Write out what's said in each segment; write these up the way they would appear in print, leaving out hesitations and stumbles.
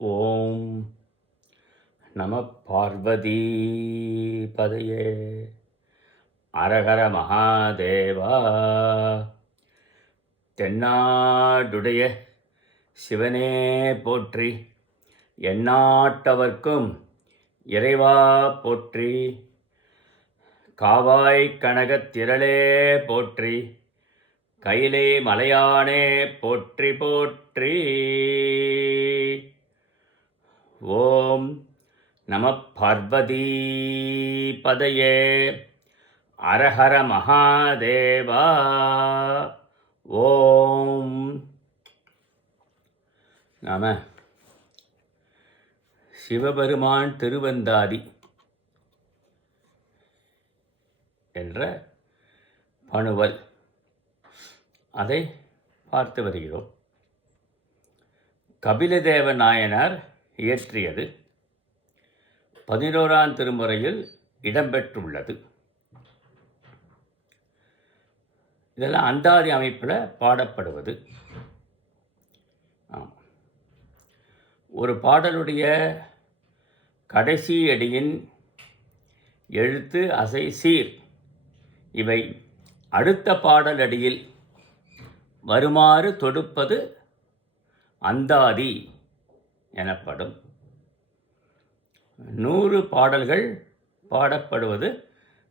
ஓம் நம பார்வதி பதையே அரஹர மகாதேவா. தென்னாடுடைய சிவனே போற்றி, எந்நாட்டவர்க்கும் இறைவா போற்றி, காவாய் கனகத் திரளே போற்றி, கையிலே மலையானே போற்றி போற்றி. ஓம் நம பார்வதி பதையே அரஹர மகாதேவா. ஓம் நாம சிவபெருமான் திருவந்தாதி என்ற பணுவல் அதை பார்த்து வருகிறோம். கபிலதேவ நாயனார் இயற்றியது. 11ஆம் திருமுறையில் இடம்பெற்றுள்ளது. இதெல்லாம் அந்தாதி அமைப்பில் பாடப்படுவது. ஒரு பாடலுடைய கடைசி அடியின் எழுத்து, அசை, சீர் இவை அடுத்த பாடல் அடியில் வருமாறு தொடுப்பது அந்தாதி எனப்படும். 100 பாடல்கள் பாடப்படுவது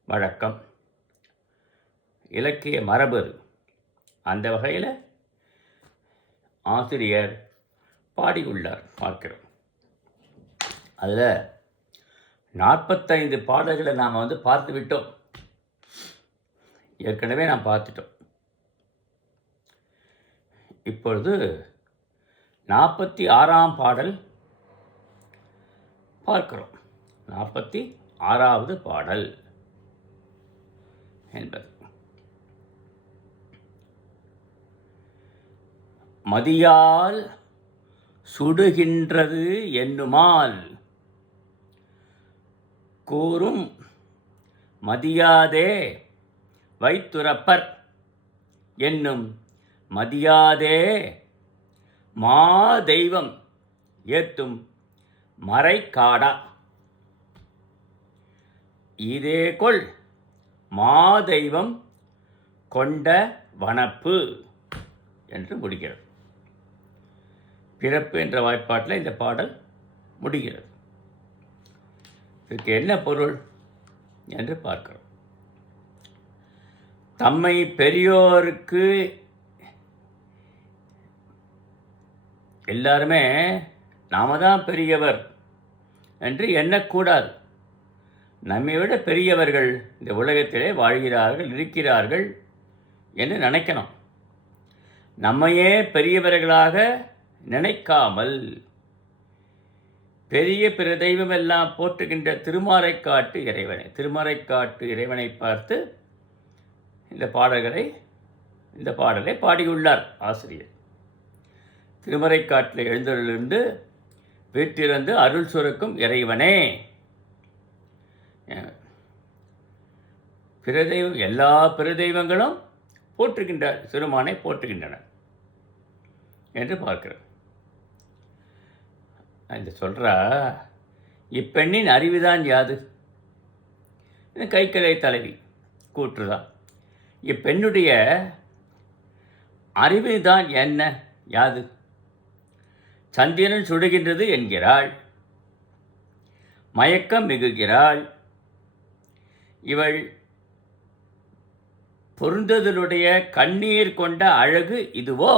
வழக்கம், இலக்கிய மரபு. அந்த வகையில் ஆசிரியர் பாடியுள்ளார் பார்க்கிறோம். அதில் 45 பாடல்களை நாம் பார்த்து விட்டோம். ஏற்கனவே நாம் பார்த்துட்டோம். இப்பொழுது 46ஆம் பாடல் பார்க்கிறோம். 46வது பாடல் என்பது மதியால் சுடுகின்றது என்னுமால் கூறும் மதியாதே வைத்துரப்பர் என்னும் மதியாதே மா தெய்வம் ஏத்தும் மறைக்காடா இதே கொள் மா தெய்வம் கொண்ட வனப்பு என்று முடிகிறது. பிறப்பு என்ற வாய்ப்பாட்டில் இந்த பாடல் முடிகிறது. இதற்கு என்ன பொருள் என்று பார்க்கிறோம். தம்மை பெரியோருக்கு எல்லாருமே நாம தான் பெரியவர் என்று எண்ணக்கூடாது. நம்மை விட பெரியவர்கள் இந்த உலகத்திலே வாழ்கிறார்கள், இருக்கிறார்கள் என்று நினைக்கணும். நம்மையே பெரியவர்களாக நினைக்காமல் பெரிய பிற தெய்வமெல்லாம் போற்றுகின்ற திருமறைக்காட்டு இறைவனை பார்த்து இந்த பாடலை பாடியுள்ளார் ஆசிரியர். திருமறைக்காட்டில் எழுந்தருளிருந்து வீட்டிலிருந்து அருள் சுரக்கும் இறைவனே. எல்லா பிற தெய்வங்களும் சிறுமானை போற்றுகின்றன என்று பார்க்கிறோம். இந்த சொல்கிறா, இப்பெண்ணின் அறிவுதான் யாது? கைக்கலை தலைவி கூற்றுதான். இப்பெண்ணுடைய அறிவுதான் என்ன யாது? சந்திரன் சுடுகின்றது என்கிறாள், மயக்கம் மிகுகிறாள். இவள் பொருந்ததனுடைய கண்ணீர் கொண்ட அழகு இதுவோ?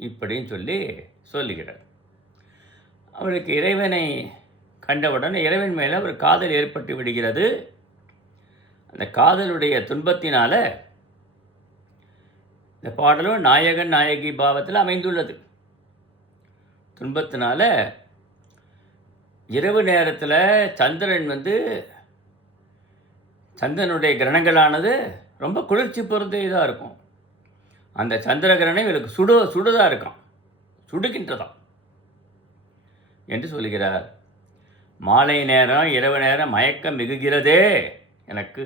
இப்படின்னு சொல்லுகிறார். அவளுக்கு இறைவனை கண்டவுடன் இறைவன் மேலே ஒரு காதல் ஏற்பட்டு விடுகிறது. அந்த காதலுடைய துன்பத்தினால இந்த பாடலும் நாயகன் நாயகி பாவத்தில் அமைந்துள்ளது. துன்பத்தினால இரவு நேரத்தில் சந்திரனுடைய கிரணங்களானது ரொம்ப குளிர்ச்சி பொருந்தியதாக இருக்கும். அந்த சந்திர கிரணை இவளுக்கு சுடுதாக இருக்கும், சுடுகின்றதாம் என்று சொல்கிறார். மாலை நேரம் இரவு நேரம் மயக்கம் மிகுகிறதே எனக்கு.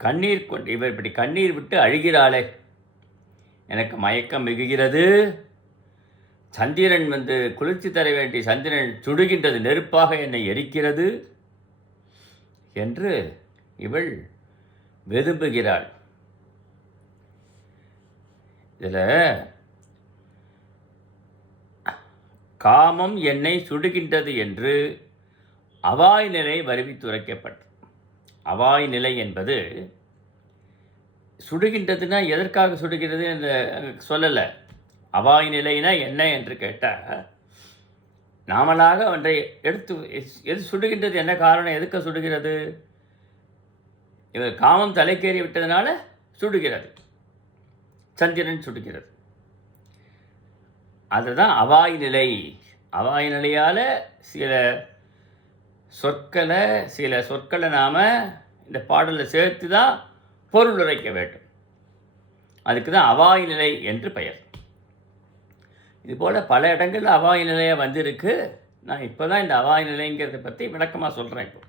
கண்ணீர் கொண்டு இவர் இப்படி கண்ணீர் விட்டு அழுகிறாளே, எனக்கு மயக்கம் மிகுகிறது. சந்திரன் வந்து குளிர்ச்சி தர வேண்டிய சந்திரன் சுடுகின்றது, நெருப்பாக என்னை எரிக்கிறது என்று இவள் வெதும்புகிறாள். இதில் காமம் என்னை சுடுகின்றது என்று அவாய் நிலை வருவித்துரைக்கப்பட்டது. அவாய் நிலை என்பது சுடுகின்றதுன்னா எதற்காக சுடுகிறது என்று சொல்லலை. அவாய் நிலைனா என்ன என்று கேட்டால், நாமளாக ஒன்றை எடுத்து எது சுடுகின்றது, என்ன காரணம், எதுக்கு சுடுகிறது? இவர் காமம் தலைக்கேறி விட்டதுனால சுடுகிறது, சந்திரன் சுடுகிறது. அதுதான் அவாய் நிலை. அவாய் நிலையால் சில சொற்களை நாம் இந்த பாடலில் சேர்த்து தான் பொருள் உரைக்க வேண்டும். அதுக்கு தான் அவாய் நிலை என்று பெயர். இதுபோல் பல இடங்களில் அவாய் நிலையாக வந்திருக்கு. நான் இப்போ தான் இந்த அவாய் நிலைங்கிறத பற்றி விளக்கமாக சொல்கிறேன். இப்போ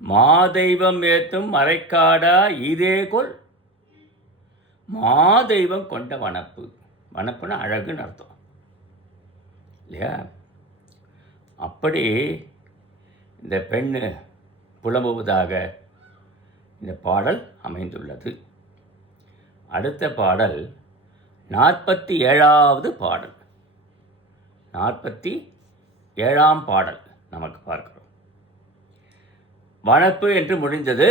மாதெய்வம் ஏத்தும் மறைக்காடா இதே கொள், மாதெய்வம் கொண்ட வனப்பு. வனப்புன்னா அழகுன்னு அர்த்தம் இல்லையா? அப்படி இந்த பெண்ணு புலம்புவதாக இந்த பாடல் அமைந்துள்ளது. அடுத்த பாடல் 47வது பாடல். 47ஆம் பாடல் நமக்கு பார்க்கிறோம். வனப்பு என்று முடிந்தது.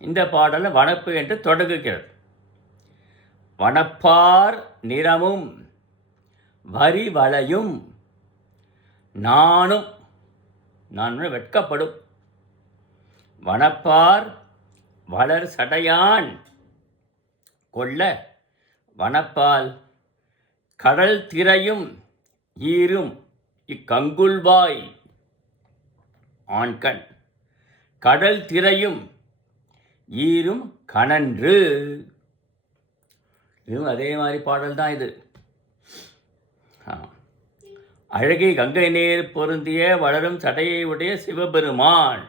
இந்த பாடலில் வனப்பு என்று தொடங்குகிறது. வனப்பார் நிறமும் வரி வளையும் நானும், நான் வெட்கப்படும். வனப்பார் வளர் சடையான் கொள்ள வனப்பால் கடல் திரையும் ஈரும் இக்கங்குல்வாய் ஆண்கண் கடல் திரையும் ஈரும் கணன்று. இதுவும் அதே மாதிரி பாடல் தான் இது. அழகை கங்கை நீர் பொருந்திய வளரும் சடையை உடைய சிவபெருமான்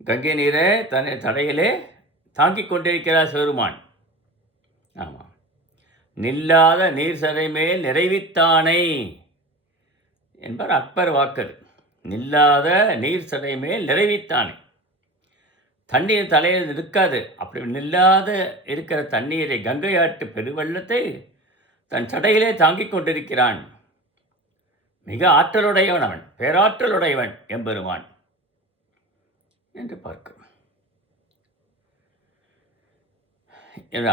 கங்கை நீரை தன்னை தடையிலே தாங்கிக் கொண்டிருக்கிறார் சிவபெருமான். ஆமாம். நில்லாத நீர் சடை மேல் நிறைவித்தானை என்பார் அக்பர் வாக்கர். நில்லாத நீர் சடை மேல் நிறைவித்தானே. தண்ணீர் தலையில் இருக்காது. அப்படி நில்லாத இருக்கிற தண்ணீரை, கங்கை ஆற்று பெருவெள்ளத்தை தன் சடையிலே தாங்கிக் கொண்டிருக்கிறான். மிக ஆற்றலுடையவன் அவன், பேராற்றலுடையவன் எம்பெருமான் என்று பார்க்கிறோம்.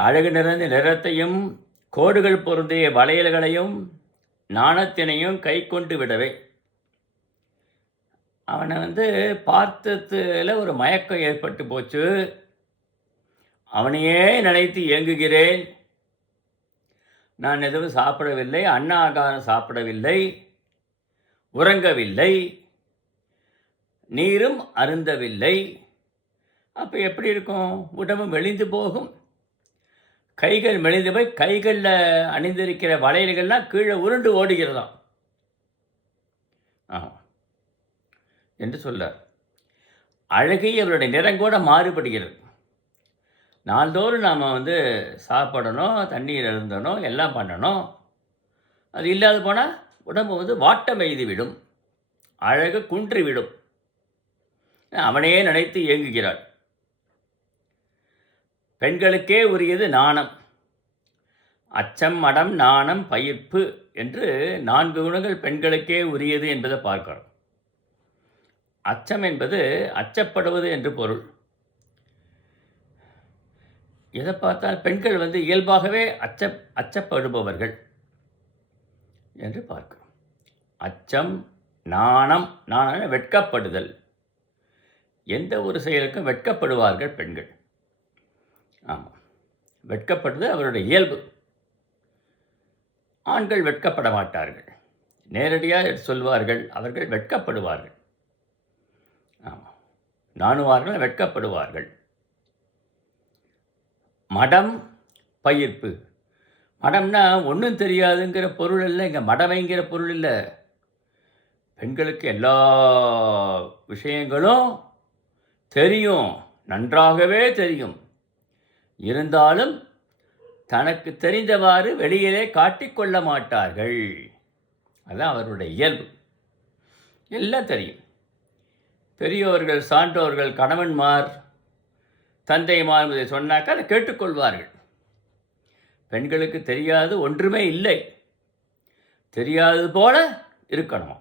அழகு நிறைந்த நிறத்தையும் கோடுகள் பொருந்திய வளையல்களையும் நாணத்தினையும் கை கொண்டு விடவே அவனை பார்த்ததில் ஒரு மயக்கம் ஏற்பட்டு போச்சு. அவனையே நினைத்து இயங்குகிறேன். நான் எதுவும் சாப்பிடவில்லை, அன்ன ஆகாரம் சாப்பிடவில்லை, உறங்கவில்லை, நீரும் அருந்தவில்லை. அப்போ எப்படி இருக்கும்? உடம்பு மெலிந்து போகும். கைகள் மெலிந்து போய் கைகளில் அணிந்திருக்கிற வளையல்கள்லாம் கீழே உருண்டு ஓடுகிறதாம் என்று சொல்லார். அழகை அவருடைய நிறங்கூட மாறுபடுகிறது. நாள்தோறும் நாம் சாப்பிடணும், தண்ணீர் அருந்தணும், எல்லாம் பண்ணணும். அது இல்லாது போனால் உடம்பு வாட்டம் எய்துவிடும், அழகு குன்றிவிடும். அவனையே நினைத்து இயங்குகிறாள். பெண்களுக்கே உரியது நாணம். அச்சம், மடம், நாணம், பயிர்ப்பு என்று 4 குணங்கள் பெண்களுக்கே உரியது என்பதை பார்க்கிறோம். அச்சம் என்பது அச்சப்படுவது என்று பொருள். எதை பார்த்தால் பெண்கள் இயல்பாகவே அச்சப்படுபவர்கள் என்று பார்க்கிறோம். அச்சம், நாணம். நாணம் வெட்கப்படுதல். எந்த ஒரு செயலுக்கும் வெட்கப்படுவார்கள் பெண்கள். ஆமாம், வெட்கப்படுவது அவருடைய இயல்பு. ஆண்கள் வெட்கப்பட மாட்டார்கள். நேரடியாக சொல்வார்கள், அவர்கள் வெட்கப்படுவார்கள். ஆமாம், நாணுவார்கள், வெட்கப்படுவார்கள். மடம், பயிர்ப்பு. மடம்னா ஒன்றும் தெரியாதுங்கிற பொருள் இல்லை. இங்கே மடமைங்கிற பொருள் இல்லை. பெண்களுக்கு எல்லா விஷயங்களும் தெரியும். நன்றாகவே தெரியும். இருந்தாலும் தனக்கு தெரிந்தவாறு வெளியிலே காட்டிக்கொள்ள மாட்டார்கள். அதுதான் அவருடைய இயல்பு. எல்லாம் தெரியும். பெரியோர்கள், சான்றோர்கள், கணவன்மார், தந்தைமார் இதை சொன்னாக்கா அதை கேட்டுக்கொள்வார்கள். பெண்களுக்கு தெரியாது ஒன்றுமே இல்லை. தெரியாதது போல இருக்கணுமா?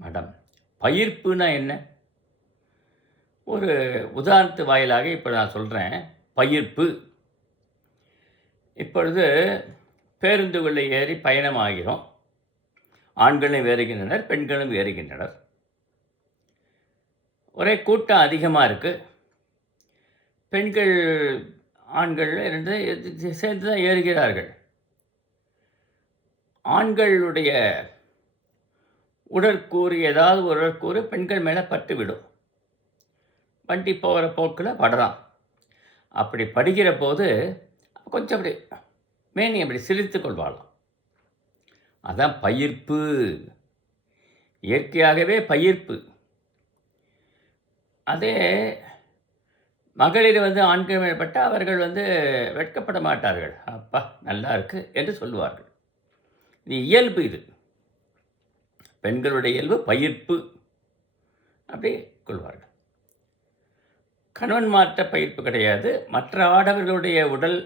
மேடம், பயிர்ப்புனா என்ன? ஒரு உதாரணத்து வாயிலாக இப்போ நான் சொல்கிறேன். பயிர்ப்பு. இப்பொழுது பேருந்துகளில் ஏறி பயணமாகிறோம். ஆண்களும் ஏறுகின்றனர், பெண்களும் ஏறுகின்றனர். ஒரே கூட்டம் அதிகமாக இருக்குது. பெண்கள் ஆண்கள் ரெண்டு சேர்ந்து தான் ஏறுகிறார்கள். ஆண்களுடைய உடற்கூறு, ஏதாவது ஒரு உடற்கூறு பெண்கள் மேலே பட்டுவிடும். வண்டி போகிற போக்கில் படலாம். அப்படி படுகிற போது கொஞ்சம் அப்படி மேனி அப்படி சிரித்து கொள்வாளாம். அதான் பயிர்ப்பு. இயற்கையாகவே பயிர்ப்பு. அதே மகளிர் ஆண்கள் மேற்பட்டால் அவர்கள் வெட்கப்பட மாட்டார்கள். அப்பா நல்லா இருக்கு என்று சொல்லுவார்கள். இது இயல்பு. இது பெண்களுடைய இயல்பு, பயிர்ப்பு. அப்படி கொள்வார்கள். கணவன் மாற்ற பயிர்ப்பு கிடையாது. மற்ற ஆடவர்களுடைய உடல்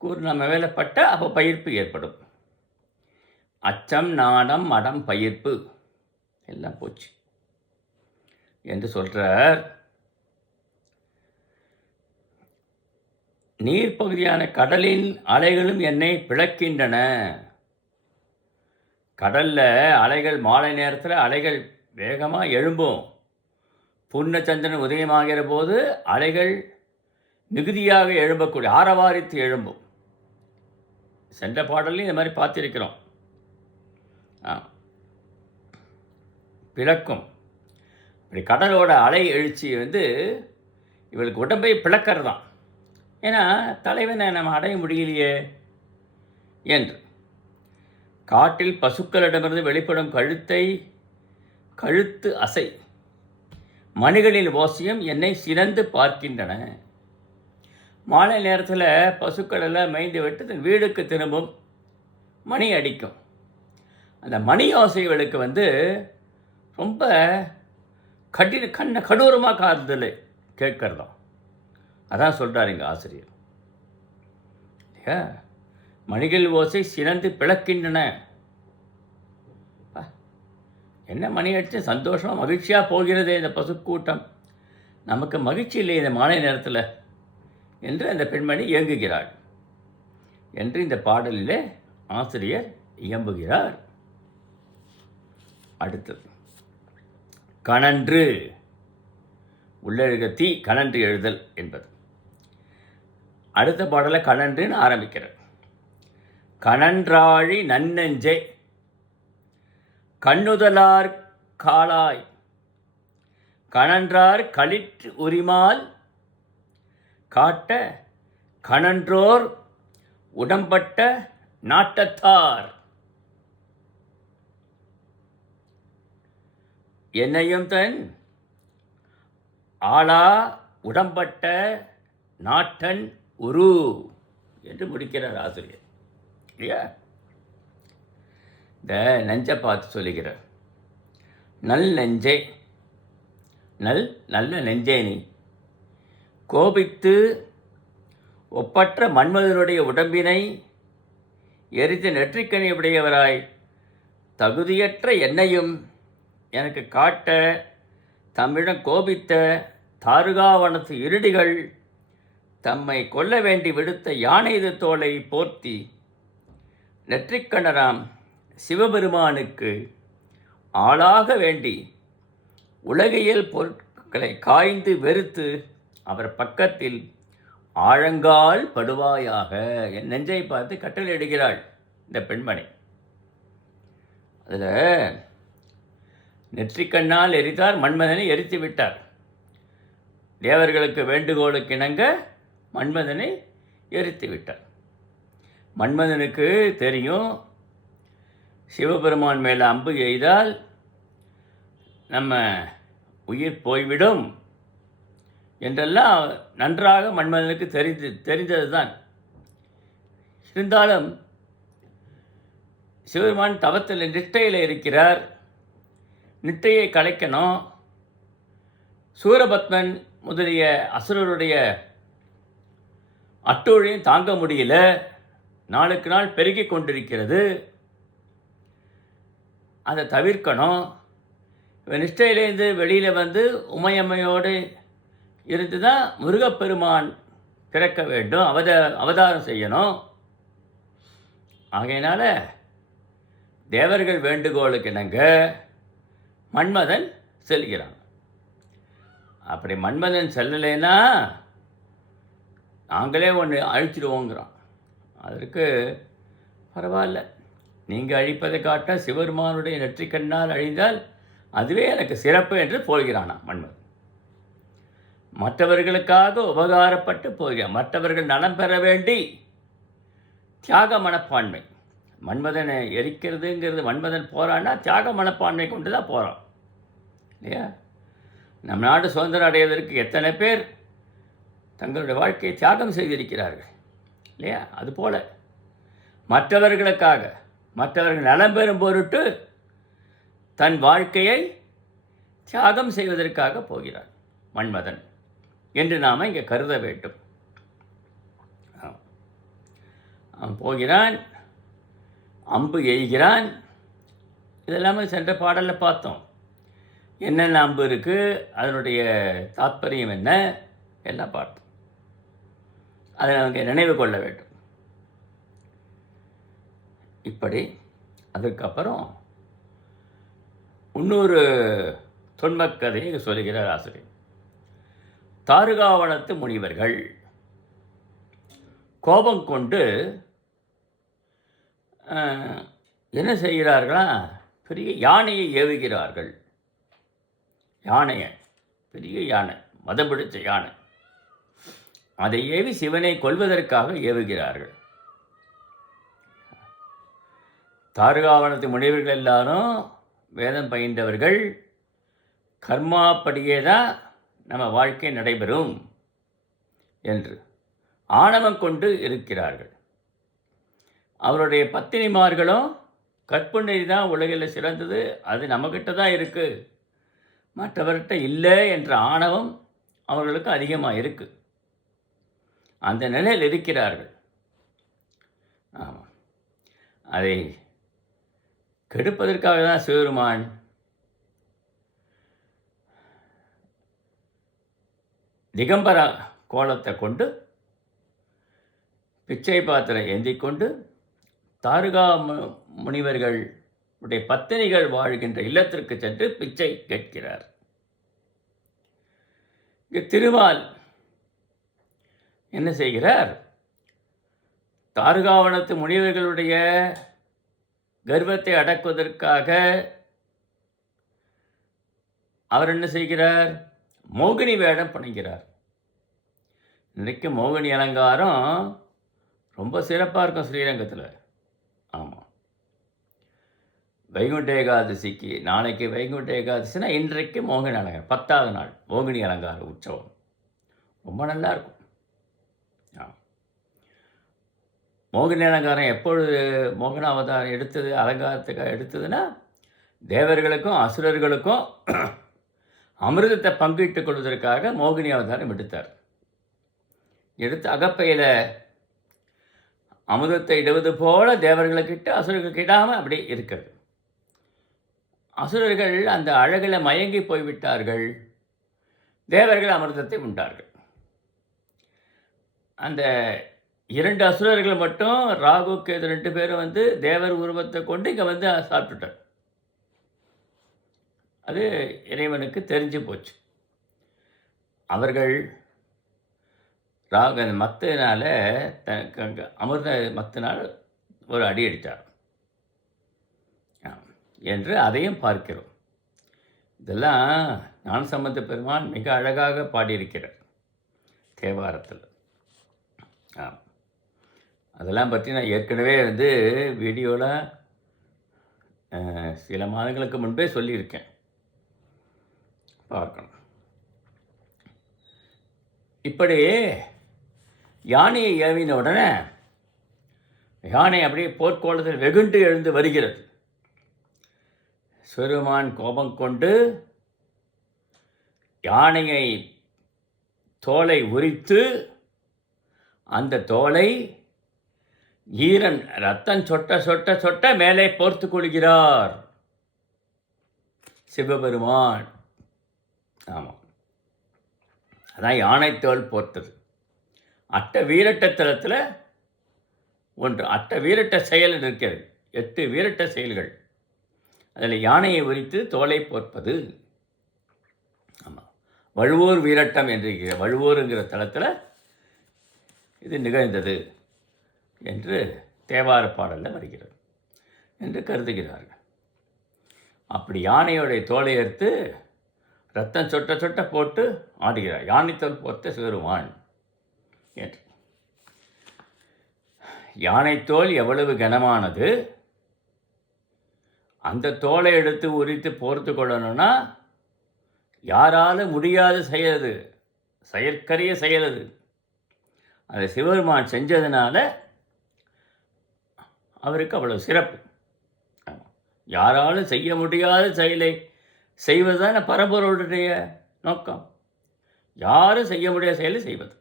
கூறு நம்ம மேலே பட்டால் அப்போ பயிர்ப்பு ஏற்படும். அச்சம், நாணம், மடம், பயிர்ப்பு எல்லாம் போச்சு என்று சொல்கிறார். நீர்ப்பகுதியான கடலின் அலைகளும் என்னை பிளக்கின்றன. கடலில் அலைகள், மாலை நேரத்தில் அலைகள் வேகமாக எழும்பும். பூர்ணச்சந்திரன் உதயமாகிற போது அலைகள் மிகுதியாக எழும்பக்கூடிய, ஆரவாரித்து எழும்பும். சென்ற பாடலையும் இந்த மாதிரி பார்த்திருக்கிறோம். பிளக்கும். இப்படி கடலோட அலை எழுச்சி இவளுக்கு உடம்பை பிளக்கிறது தான். ஏன்னா தலைவனை நம்ம அடைய முடியலையே என்று. காட்டில் பசுக்களிடமிருந்து வெளிப்படும் கழுத்து அசை மணிகளின் ஓசையும் என்னை சிறந்து பார்க்கின்றன. மாலை நேரத்தில் பசுக்கள் எல்லாம் மேய்ந்து விட்டு தன் வீடுக்கு திரும்பும். மணி அடிக்கும். அந்த மணி ஓசைகளுக்கு ரொம்ப கடூரமாக காதுதல் கேட்கறதாம். அதான் சொல்கிறார் இங்கே ஆசிரியர். மணிகள் ஓசை சிறந்து பிளக்கின்றன. என்ன மணி அடித்து சந்தோஷமாக மகிழ்ச்சியாக போகிறதே இந்த பசுக்கூட்டம், நமக்கு மகிழ்ச்சி இல்லை இந்த மாலை நேரத்தில் என்று அந்த பெண்மணி இயங்குகிறாள் என்று இந்த பாடலில் ஆசிரியர் இயம்புகிறார். அடுத்தது கணன்று. உள்ளெழுக தீ, கணன்று எழுதல் என்பது. அடுத்த பாடலை கணன்றுன்னு ஆரம்பிக்கிறார். கணன்றாழி நன்னெஞ்சே கண்ணுதலார் காளாய் கணன்றார் களிற்று உரிமால் காட்ட கணன்றோர் உடம்பட்ட நாட்டத்தார் என்னையும் தன் ஆளா உடம்பட்ட நாட்டன் உரு என்று முடிக்கிறார் ஆசிரியர். இல்லையா? இந்த நெஞ்சை பார்த்து சொல்லுகிறார். நல் நெஞ்சே, நல்ல நெஞ்சே, நீ கோபித்து ஒப்பற்ற மன்மதனுடைய உடம்பினை எரித்து நெற்றிக்கனி உடையவராய் தகுதியற்ற என்னையும் எனக்கு காட்ட தம்மிடம் கோபித்த தாருகாவனத்து இருடிகள் தம்மை கொல்ல வேண்டி விடுத்த யானைது தோலை போர்த்தி நெற்றிக்கண்ணராம் சிவபெருமானுக்கு ஆளாக வேண்டி உலகியல் பொருட்களை காய்ந்து வெறுத்து அவர் பக்கத்தில் ஆழங்கால் படுவாயாக. என் நெஞ்சை பார்த்து கட்டளையிடுகிறாள் இந்த பெண்மணி. அதில் நெற்றிக்கண்ணால் எரித்தார், மன்மதனை எரித்து விட்டார். தேவர்களுக்கு வேண்டுகோளுக்கு இணங்க மன்மதனை எரித்து விட்டார். மன்மதனுக்கு தெரியும் சிவபெருமான் மேலே அம்பு எய்தால் நம்ம உயிர் போய்விடும் என்றெல்லாம் நன்றாக மன்மதனுக்கு தெரிந்தது தான். இருந்தாலும் சிவபெருமான் தவத்தில் நிஷ்டையில் இருக்கிறார். நிஷ்டையை கலைக்கணும். சூரபத்மன் முதலிய அசுரருடைய அட்டூழியம் தாங்க முடியல. நாளுக்கு நாள் பெருகி கொண்டிருக்கிறது. அதை தவிர்க்கணும். நிஷ்டையிலேருந்து வெளியில் வந்து உமையம்மையோடு இருந்து தான் முருகப்பெருமான் பிறக்க வேண்டும், அவதாரம் செய்யணும். ஆகையினால தேவர்கள் வேண்டுகோளுக்கு இணங்க மன்மதன் செல்கிறான். அப்படி மன்மதன் செல்லலைன்னா நாங்களே ஒன்று அழிச்சிடுவோங்கிறான். அதற்கு பரவாயில்ல, நீங்கள் அழிப்பதை காட்ட சிவபெருமானுடைய நெற்றிக்கண்ணால் அழிந்தால் அதுவே எனக்கு சிறப்பு என்று போகிறானா மன்மதன். மற்றவர்களுக்காக உபகாரப்பட்டு போகிறான். மற்றவர்கள் நலம் பெற வேண்டி தியாக மனப்பான்மை. மன்மதனை எரிக்கிறதுங்கிறது, மன்மதன் போகிறான்னா தியாக மனப்பான்மை கொண்டு தான் போகிறான் இல்லையா? நம் நாடு சுதந்திரம் அடைவதற்கு எத்தனை பேர் தங்களுடைய வாழ்க்கையை தியாகம் செய்திருக்கிறார்கள் இல்லையா? அதுபோல் மற்றவர்களுக்காக, மற்றவர்கள் நலம் பெறும் பொருட்டு தன் வாழ்க்கையை தியாகம் செய்வதற்காக போகிறான் மன்மதன் என்று நாம் இங்கே கருத வேண்டும். அவன் போகிறான், அம்பு எய்கிறான். இதெல்லாமே சென்ற பாடலில் பார்த்தோம். என்னென்ன அம்பு இருக்குது, அதனுடைய தாத்பரியம் என்ன, எல்லாம் பார்த்தோம். அதை நமக்கு நினைவு கொள்ள வேண்டும். இப்படி அதற்கப்புறம் இன்னொரு தொன்மக் கதையை சொல்கிறார் ஆசிரியர். தாருகாவனத்து முனிவர்கள் கோபம் கொண்டு என்ன செய்கிறார்களா, பெரிய யானையை ஏவுகிறார்கள். யானையை, பெரிய யானை, மதம் பிடித்த யானை, அதை ஏவி சிவனை கொல்வதற்காக ஏவுகிறார்கள். தாருகாவனத்து முனிவர்கள் எல்லாரும் வேதம் பயின்றவர்கள். கர்மாப்படியே தான் நம்ம வாழ்க்கை நடைபெறும் என்று ஆணவம் கொண்டு இருக்கிறார்கள். அவருடைய பத்தினிமார்களும் கற்பனை தான் உலகில் சிறந்தது, அது நம்மக்கிட்ட தான் இருக்குது, மற்றவர்கிட்ட இல்லை என்ற ஆணவம் அவர்களுக்கு அதிகமாக இருக்குது. அந்த நிலையில் இருக்கிறார்கள். ஆமாம், அதை கெடுப்பதற்காக தான் சிவபெருமான் திகம்பர கோலத்தை கொண்டு பிச்சை பாத்திரம் ஏந்தி கொண்டு தாருகா முனிவர்களுடைய பத்தினிகள் வாழ்கின்ற இல்லத்திற்கு சென்று பிச்சை கேட்கிறார். திருமால் என்ன செய்கிறார், தாருகாவனத்து முனிவர்களுடைய கர்வத்தை அடக்குவதற்காக அவர் என்ன செய்கிறார், மோகினி வேடம் புனைகிறார். இன்றைக்கு மோகினி அலங்காரம் ரொம்ப சிறப்பாக இருக்கும் ஸ்ரீரங்கத்தில். ஆமாம், வைகுண்ட ஏகாதசிக்கு, நாளைக்கு வைகுண்ட ஏகாதசினா இன்றைக்கு மோகினி அலங்காரம், 10வது நாள் மோகினி அலங்கார உற்சவம் ரொம்ப நல்லாயிருக்கும். மோகினி அலங்காரம் எப்பொழுது மோகன அவதாரம் எடுத்தது, அலங்காரத்துக்காக எடுத்ததுன்னா தேவர்களுக்கும் அசுரர்களுக்கும் அமிர்தத்தை பங்கிட்டுக் கொள்வதற்காக மோகினி அவதாரம் எடுத்தார். எடுத்து அகப்பையில் அமிர்தத்தை இடுவது போல தேவர்களுக்கிட்ட அசுரர்களுக்கு இடாமல் அப்படி இருக்கிறது. அசுரர்கள் அந்த அழகில் மயங்கி போய்விட்டார்கள், தேவர்கள் அமிர்தத்தை உண்டார்கள். அந்த 2 அசுரர்கள் மட்டும், ராகு கேது 2 பேரும் வந்து தேவர் உருவத்தை கொண்டு இங்கே வந்து சாப்பிட்டுட்டார். அது இறைவனுக்கு தெரிஞ்சு போச்சு. அவர்கள் ராகு மத்தினால அமிர்த மத்தினால் ஒரு அடி அடித்தார் என்று அதையும் பார்க்கிறோம். இதெல்லாம் ஞானசம்பந்த பெருமான் மிக அழகாக பாடியிருக்கிறார் தேவாரத்தில். அதெல்லாம் பற்றி நான் ஏற்கனவே வந்து வீடியோவில் சில மாதங்களுக்கு முன்பே சொல்லியிருக்கேன், பார்க்கணும். இப்படி யானையை ஏவின உடனே யானை அப்படியே போர்க்கோளத்தில் வெகுண்டு எழுந்து வருகிறது. சிவருமான் கோபம் கொண்டு யானையை தோலை உரித்து அந்த தோலை ஈரன் ரத்தம் சொட்ட சொட்ட சொட்ட மேலே போர்த்து கொள்கிறார் சிவபெருமான். ஆமாம், அதான் யானைத்தோல் போர்த்தது. அட்ட வீரட்ட தலத்தில் ஒன்று அட்ட வீரட்ட செயல் இருக்கிறது. 8 வீரட்ட செயல்கள். அதில் யானையை உரித்து தோலை போர்ப்பது. ஆமாம், வழுவூர் வீரட்டம் என்று வழுவூருங்கிற தலத்தில் இது நிகழ்ந்தது என்று தேவார பாடலில் வருகிறது என்று கருதுகிறார்கள். அப்படி யானையோடைய தோலை எடுத்து ரத்தம் சொட்ட சொட்ட போட்டு ஆடுகிறார். யானைத்தோல் போர்த்த சிவருமான் என்று. யானைத்தோல் எவ்வளவு கனமானது, அந்த தோலை எடுத்து உரித்து போர்த்து கொள்ளணும்னா யாராலும் முடியாத செயலது, செயற்கரிய செயலது. அதை சிவபெருமான் செஞ்சதுனால அவருக்கு அவ்வளவு சிறப்பு. யாராலும் செய்ய முடியாத செயலை செய்வதுதான பரம்பொருளுடைய நோக்கம். யாரும் செய்ய முடியாத செயலை செய்வது.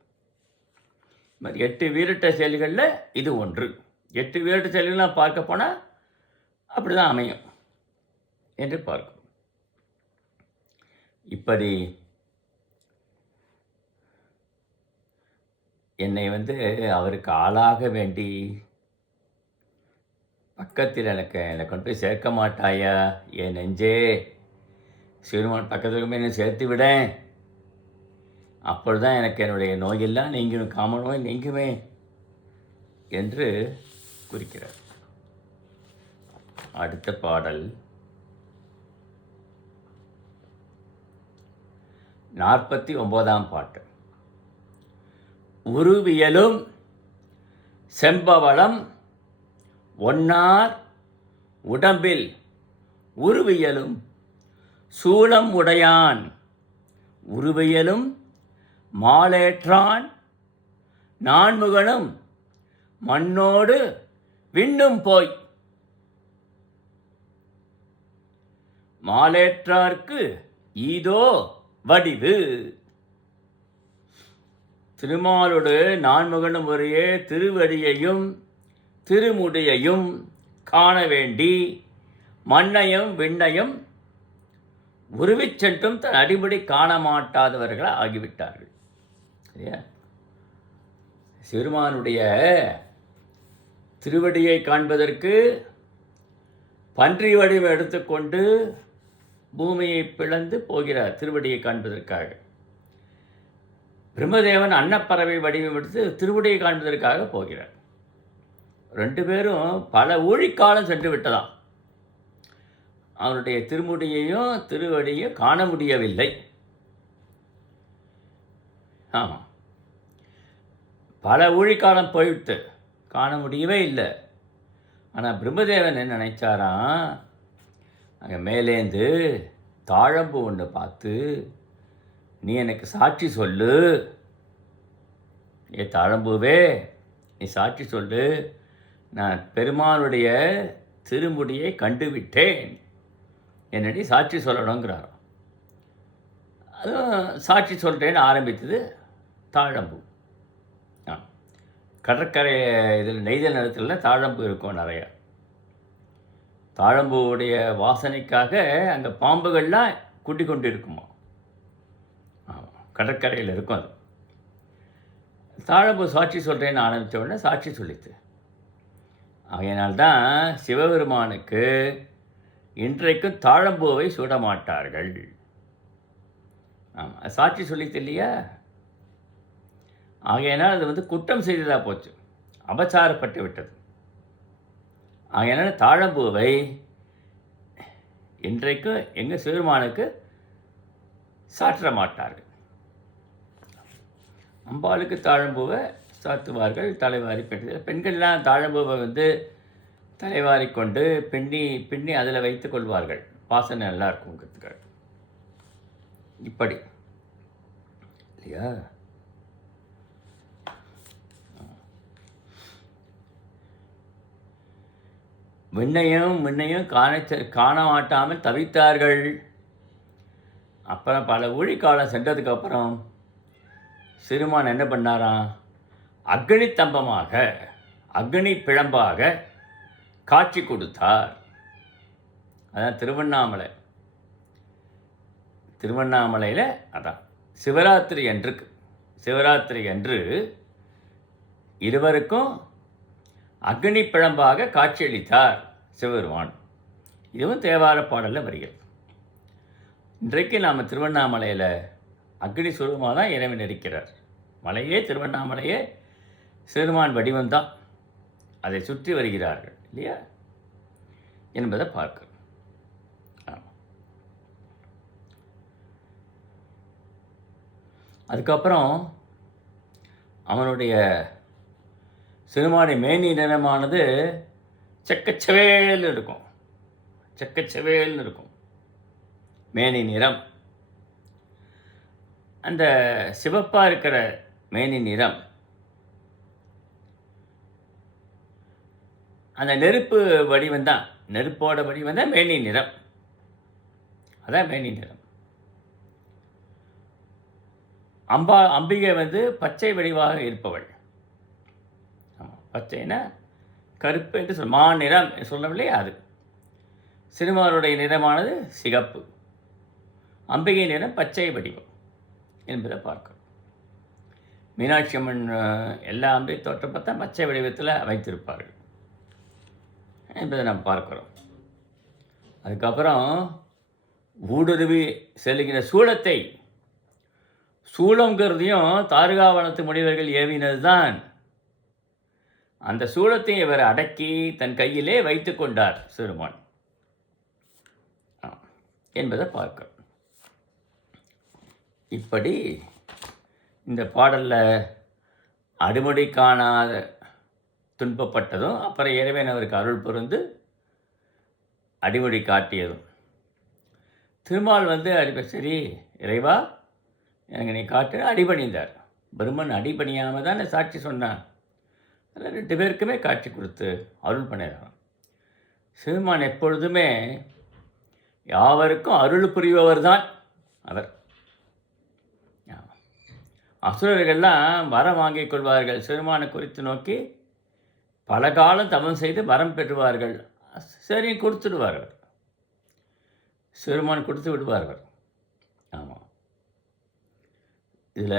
8 வீரட்ட செயல்களில் இது ஒன்று. 8 வீரட்ட செயல்கள்லாம் பார்க்க போனால் அப்படி தான் அமையும் என்று பார்க்கும். இப்படி என்னை அவருக்கு ஆளாக வேண்டி பக்கத்தில் என்னை கொண்டு போய் சேர்க்க மாட்டாயா என் நெஞ்சே, சிவருமான் பக்கத்துக்கு என்னை சேர்த்து விடேன், அப்பொழுதுதான் எனக்கு என்னுடைய நோயெல்லாம் நீங்கும், காம நோய் நீங்குமே என்று குறிக்கிறார். அடுத்த பாடல் 49ஆம் பாட்டு. உருவியலும் செம்பவளம் ஒன்னார் உடம்பில் உருவியலும் சூலம் உடையான் உருவியலும் மாலேற்றான் நான்முகனும் மண்ணோடு விண்ணும் போய். மாலேற்றார்க்கு ஈதோ வடிவு. திருமாலோடு நான்முகனும் ஒரே திருவடியையும் திருமுடியையும் காண வேண்டி மண்ணையும் விண்ணையும் உருவிச் சென்றும் தன் அடிப்படை காண மாட்டாதவர்கள் ஆகிவிட்டார்கள். சரியா? சிறுமானுடைய திருவடியை காண்பதற்கு பன்றி வடிவம் எடுத்துக்கொண்டு பூமியை பிளந்து போகிறார் திருவடியை காண்பதற்காக. பிரம்மதேவன் அன்னப்பறவை வடிவம் எடுத்து திருவடியை காண்பதற்காக போகிறார். 2 பேரும் பல ஊழிக்காலம் சென்று விட்டதாம். அவருடைய திருமுடியையும் திருவடியையும் காண முடியவில்லை. ஆமாம், பல ஊழிக்காலம் போயிட்டு காண முடியவே இல்லை. ஆனால் பிரம்மதேவன் என்ன நினைச்சாராம், அங்கே மேலேந்து தாழம்பு ஒன்று பார்த்து, நீ எனக்கு சாட்சி சொல்லு, ஏ தாழம்பூவே நீ சாட்சி சொல்லு, நான் பெருமானுடைய திருமுடியை கண்டுவிட்டேன், என்னடி சாட்சி சொல்லணுங்கிறாராம். அதுவும் சாட்சி சொல்கிறேன்னு ஆரம்பித்தது தாழம்பூ. கடற்கரை இதில் நெய்தல் நிலத்தில் தாழம்பூ இருக்கும் நிறையா. தாழம்பூவுடைய வாசனைக்காக அங்கே பாம்புகள்லாம் குட்டி கொண்டு இருக்குமா. ஆமாம், கடற்கரையில் இருக்கும் அது. தாழம்பூ சாட்சி சொல்கிறேன்னு ஆரம்பித்த உடனே சாட்சி சொல்லித்து. அதனால்தான் சிவபெருமானுக்கு இன்றைக்கும் தாழம்பூவை சூட மாட்டார்கள். ஆமாம், சாட்சி சொல்லித்து இல்லையா. ஆகையினால் அது குற்றம் செய்ததாக போச்சு, அபச்சாரப்பட்டு விட்டது. ஆகையினால் தாழம்பூவை இன்றைக்கு எங்கள் சிவபெருமானுக்கு சாற்ற மாட்டார்கள். அம்பாளுக்கு தாழம்பூவை சாத்துவார்கள், தலைவாரி பெற்று. பெண்கள்லாம் தாழம்பூவை தலைவாரி கொண்டு பின்னி அதில் வைத்து கொள்வார்கள், வாசனை நல்லா இருக்குங்கிறதுக்காக. இப்படி இல்லையா. விண்ணையும் விண்ணையும் காண மாட்டாமல் தவித்தார்கள். அப்புறம் பல ஊழிக்காலம் சென்றதுக்கப்புறம் சிறுமான் என்ன பண்ணாராம்? அக்னி தம்பமாக, அக்னி பிழம்பாக காட்சி கொடுத்தார். அதான் திருவண்ணாமலை. திருவண்ணாமலையில் அதான் சிவராத்திரி அன்று இருவருக்கும் அக்னி பிழம்பாக காட்சியளித்தார் சிவபெருமான். இதுவும் தேவார பாடலில் வருகிறது. இன்றைக்கு நாம் திருவண்ணாமலையில் அக்னி சுரூபமாக தான் இறைவன் இருக்கிறார். மலையே திருவண்ணாமலையே சிறுமான் வடிவம்தான். அதை சுற்றி வருகிறார்கள் இல்லையா என்பதை பார்க்கிறோம். அதுக்கப்புறம் அவனுடைய சிறுமானை மேனி நிறமானது செக்கச்சவேல்னு இருக்கும். செக்கச்சவேல்னு இருக்கும் மேனி நிறம். அந்த சிவப்பாக இருக்கிற மேனி நிறம் அந்த நெருப்பு வடிவம் தான். நெருப்போட வடிவம் தான் மேனி நிறம். அதான் மேனி நிறம். அம்பிகை பச்சை வடிவாக இருப்பவள். ஆமாம், பச்சைன்னா கருப்பு என்று மாநிறம் சொல்லவில்லையே அது. சிறுமாருடைய நிறமானது சிகப்பு, அம்பிகை நிறம் பச்சை வடிவம் என்பதை பார்க்கிறோம். மீனாட்சி அம்மன் எல்லா அம்பிகை தோற்றம் பார்த்தா பச்சை வடிவத்தில் வைத்திருப்பார்கள் என்பதை நாம் பார்க்கிறோம். அதுக்கப்புறம் ஊடுருவி செல்லுகிற சூளத்தை, சூளங்கிறதையும் தாருகாவனத்து முனிவர்கள் ஏவினது தான். அந்த சூளத்தை இவர் அடக்கி தன் கையிலே வைத்து கொண்டார் சிறுமான் என்பதை பார்க்கிறோம். இப்படி இந்த பாடலில் அடிமுடி காணாத துன்பப்பட்டதும் அப்புறம் இறைவன் அவருக்கு அருள் புரிந்து அடிமுடி காட்டியதும், திருமால் சரி இறைவா எனக்கு நீ காட்டு அடிபணிந்தார். பிரம்மன் அடிபணியாமல் தான் சாட்சி சொன்னான். அதில் 2 பேருக்குமே காட்சி கொடுத்து அருள் பண்ணிடுறான். சிறுமான் எப்பொழுதுமே யாவருக்கும் அருள் புரிபவர் தான் அவர். அசுரர்கள்லாம் வரம் வாங்கிக் கொள்வார்கள். சிறுமானை குறித்து நோக்கி பல காலம் தவம் செய்து வரம் பெறுவார்கள். சரி கொடுத்துடுவார்கள், சிறுமான் கொடுத்து விடுவார்கள். ஆமாம், இதில்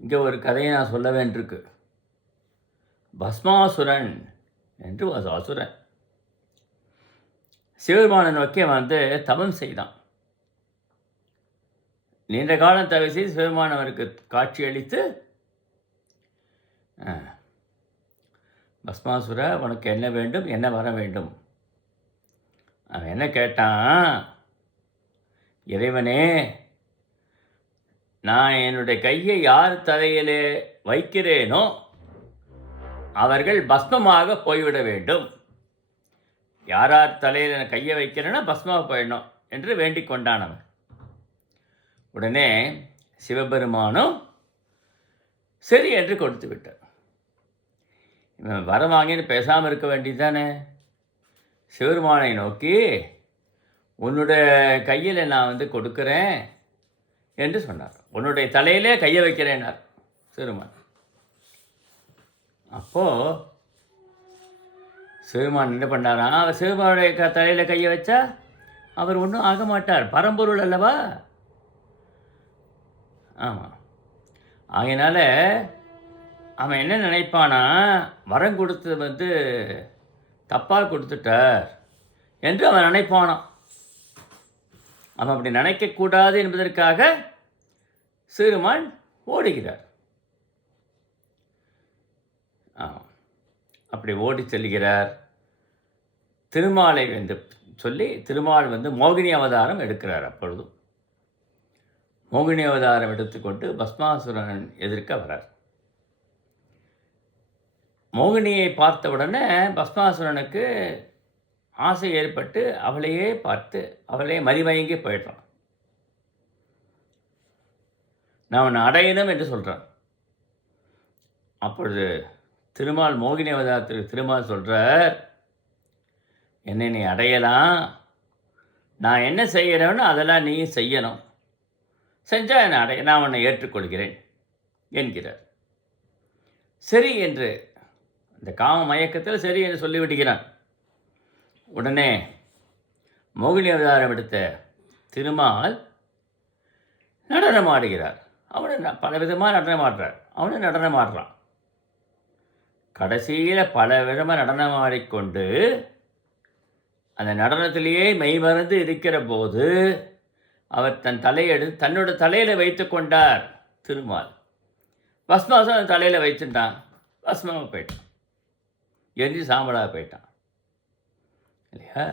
இங்கே ஒரு கதையை நான் சொல்ல வேண்டியிருக்கு. பஸ்மாசுரன் என்று ஒரு அசுரன் சிவபெருமானை நோக்கி தவம் செய்தான். நீண்ட காலம் தவம் செய்து சிவபெருமான் அவருக்கு காட்சியளித்து, பஸ்மாசுர உனக்கு என்ன வேண்டும், என்ன வர வேண்டும்? அவன் என்ன கேட்டான்? இறைவனே, நான் என்னுடைய கையை யார் தலையிலே வைக்கிறேனோ அவர்கள் பஸ்மமாக போய்விட வேண்டும். யார் தலையில் கையை வைக்கிறேனோ பஸ்மமாக போயிடணும் என்று வேண்டிக் கொண்டான் அவன். உடனே சிவபெருமானும் சரி என்று கொடுத்து விட்டார். இவன் வரம் வாங்கின்னு பேசாமல் இருக்க வேண்டியதானே. சிவபெருமானை நோக்கி உன்னுடைய கையில் நான் கொடுக்குறேன் என்று சொன்னார். உன்னுடைய தலையிலே கையை வைக்கிறேன்னார் சிவபெருமான். அப்போது சிவபெருமான் என்ன பண்ணாராம்? அவர் சிவபெருமானுடைய தலையில் கையை வச்சா அவர் ஒன்றும் ஆக மாட்டார், பரம்பொருள் அல்லவா? ஆமாம், ஆகையினால அவன் என்ன நினைப்பானா, வரம் கொடுத்து தப்பாக கொடுத்துட்டார் என்று அவன் நினைப்பானான். அவன் அப்படி நினைக்கக்கூடாது என்பதற்காக சிறுமான் ஓடுகிறார். அப்படி ஓடி செல்கிறார். திருமாலை சொல்லி திருமால் மோகினி அவதாரம் எடுக்கிறார். அப்பொழுதும் மோகினி அவதாரம் எடுத்துக்கொண்டு பஸ்மாசுரன் எதிர்க்க வரார். மோகினியை பார்த்தவுடனே பஸ்மாசுரனுக்கு ஆசை ஏற்பட்டு அவளையே பார்த்து அவளையே மதிமயங்கி போயிடுறான். நான் அவனை அடையணும் என்று சொல்கிறான். அப்பொழுது திருமால் மோகினி அவதாரத்துக்கு திருமால் சொல்கிறார், என்னை நீ அடையலாம், நான் என்ன செய்கிறேனோ அதெல்லாம் நீயும் செய்யணும். செஞ்சால் என்னை அடைய, நான் உன்னை ஏற்றுக்கொள்கிறேன் என்கிறார். சரி என்று இந்த காம மயக்கத்தில் சரி என்று சொல்லிவிடுகிறான். உடனே மோகினி அவதாரம் எடுத்த திருமால் நடனமாடுகிறார். அவனு பலவிதமாக நடனமாடுறார். அவனும் நடனமாடுறான். கடைசியில் பல விதமாக நடனமாடிக்கொண்டு அந்த நடனத்திலேயே மெய்மறந்து இருக்கிற போது அவர் தன் தலையை எடுத்து தன்னோட தலையில் வைத்து கொண்டார் திருமால். பஸ்மாசம் அவன் தலையில் வச்சுட்டான். பஸ்மமாக போயிட்டான். எரிஞ்சு சாம்பலாக போயிட்டான் இல்லையா?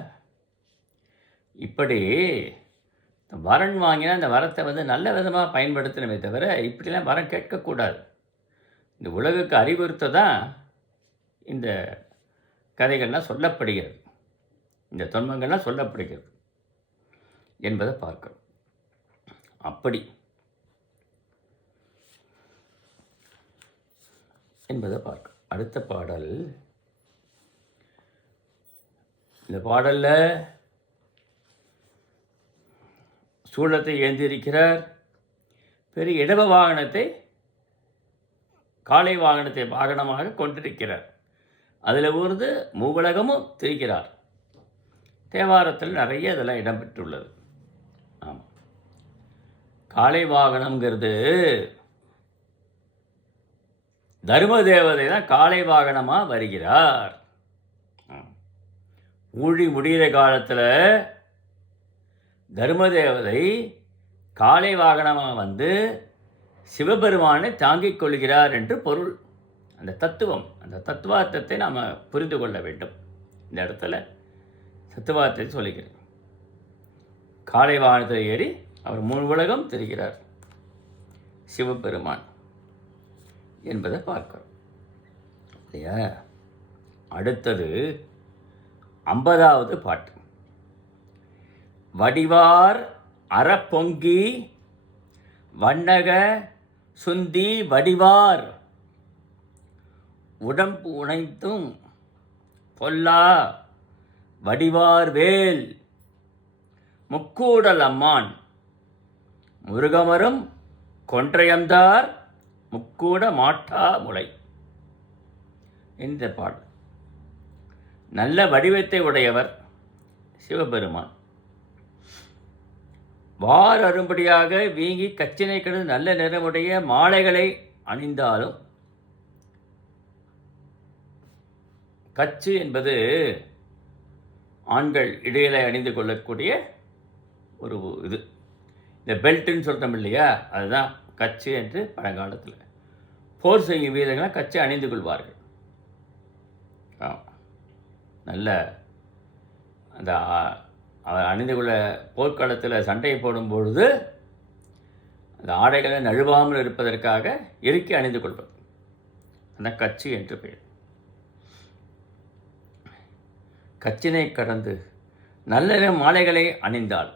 இப்படி வரன் வாங்கினா அந்த வரத்தை நல்ல விதமாக பயன்படுத்தணுமே தவிர இப்படிலாம் வரம் கேட்கக்கூடாது. இந்த உலகுக்கு அறிவுறுத்த தான் இந்த கதைகள்லாம் சொல்லப்படுகிறது, இந்த தொன்மங்கள்லாம் சொல்லப்படுகிறது என்பதை பார்க்கிறோம். அப்படி என்பதை பார்க்கிறோம். அடுத்த பாடல், இந்த பாடலில் சூலத்தை ஏந்திருக்கிறார். பெரிய இடவ வாகனத்தை, காளை வாகனத்தை வாகனமாக கொண்டிருக்கிறார். அதில் ஊர்ந்து மூவுலகமும் திரிக்கிறார். தேவாரத்தில் நிறைய இதெல்லாம் இடம்பெற்றுள்ளது. ஆமாம், காளை வாகனம்ங்கிறது தர்ம தேவதை தான் காளை வாகனமாக வருகிறார். ஊழி முடிகிற காலத்தில் தர்மதேவதை காளை வாகனமாக வந்து சிவபெருமானை தாங்கிக் கொள்கிறார் என்று பொருள். அந்த தத்துவம், அந்த தத்துவார்த்தத்தை நாம் புரிந்து கொள்ள வேண்டும். இந்த இடத்துல தத்துவார்த்தத்தை சொல்லுகிறேன். காளை வாகனத்தில் ஏறி அவர் மூணு உலகம் தெரிகிறார் சிவபெருமான் என்பதை பார்க்கிறோம் இல்லையா? அடுத்தது 50வது பாட்டு. வடிவார் அறப்பொங்கி வண்ணக சுந்தி வடிவார் உடம்பு உணைத்தும் பொல்லா வடிவார் வேல் முக்கூடல் அம்மான் முருகமரும் கொன்றையந்தார் முக்கூட மாட்டா முளை என்ற பாடல். நல்ல வடிவத்தை உடையவர் சிவபெருமான். வார் அரும்படியாக வீங்கி கச்சினை கிடந்து நல்ல நிறமுடைய மாலைகளை அணிந்தாலும், கச்சு என்பது ஆண்கள் இடையில அணிந்து கொள்ளக்கூடிய ஒரு இது. இந்த பெல்ட்டுன்னு சொல்கிறோம் இல்லையா, அதுதான் கச்சு என்று பழங்காலத்தில் போர் செய்யும் வீரர்களாக கச்சு அணிந்து கொள்வார்கள். நல்ல அந்த அவர் அணிந்து கொள்ள போர்க்களத்தில் சண்டையை போடும்பொழுது அந்த ஆடைகளை நழுவாமல் இருப்பதற்காக இறுக்கி அணிந்து கொள்வது அந்த கச்சு என்று பெயர். கச்சினை கடந்து நல்ல மாலைகளை அணிந்தால்,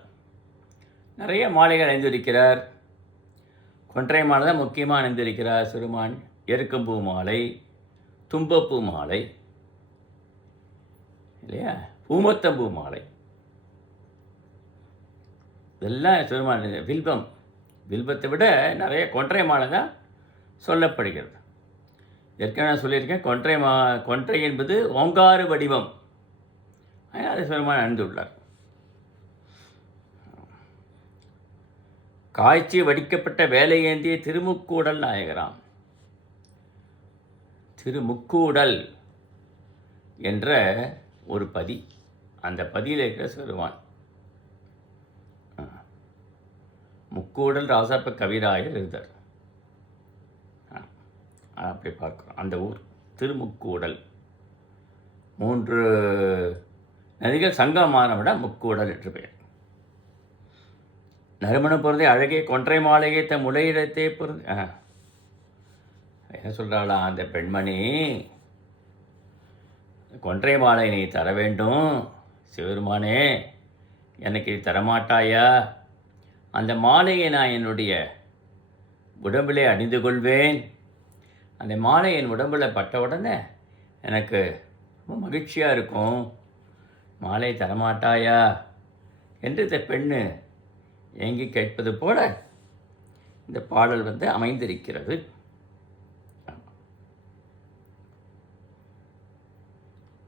நிறைய மாலைகள் அணிந்திருக்கிறார். கொன்றை மாலை தான் முக்கியமாக அணிந்திருக்கிறார் சிறுமான். எருக்கம்பூ மாலை, தும்பப்பூ மாலை இல்லையா, பூமத்தம்பூ மாலை, இதெல்லாம் சிறுமான். வில்வம், வில்வத்தை விட நிறைய கொன்றை மாலை தான் சொல்லப்படுகிறது. ஏற்கனவே சொல்லியிருக்கேன், கொன்றை என்பது ஓங்கார வடிவம். அதை சிறுமான் அணிந்துள்ளார். காய்ச்சி வடிக்கப்பட்ட வேலை ஏந்திய திருமுக்கூடல் நாயகராம். திருமுக்கூடல் என்ற ஒரு பதி, அந்த பதியில் இருக்கிற சிறுமான். முக்கூடல் ராசப்ப கவிராயர் இருந்தார். அப்படி பார்க்குறோம். அந்த ஊர் திருமுக்கூடல். 3 நதிகள் சங்கமான விட முக்கூடல் என்று பெயர். நறுமணம் பொருந்தை அழகே கொன்றை மாலையை தன் முளையிடத்தே பொருந்தி. என்ன சொல்கிறாளா அந்த பெண்மணி, கொன்றை மாலை நீ தர வேண்டும் சிவருமானே, எனக்கு தரமாட்டாயா? அந்த மாலையை நான் என்னுடைய உடம்பிலே அணிந்து கொள்வேன். அந்த மாலை என் உடம்பில் பட்ட உடனே எனக்கு ரொம்ப மகிழ்ச்சியாக இருக்கும். மாலை தரமாட்டாயா என்று இந்த பெண்ணு ஏங்கி கேட்பது போல இந்த பாடல் அமைந்திருக்கிறது.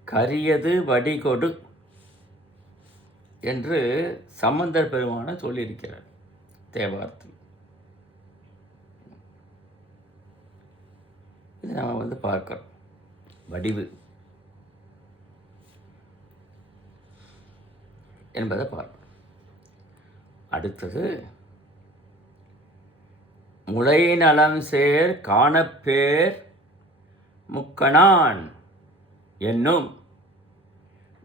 கரியது வடிகொடு என்று சம்பந்தர் பெருமானை சொல்லியிருக்கிறார் தேவாரத்தில். இது நாம் பார்க்கிறோம். வடிவு என்பதை பார்க்கிறோம். அடுத்தது முளை நலம் சேர் காணப்பேர் முக்கணான் என்னும்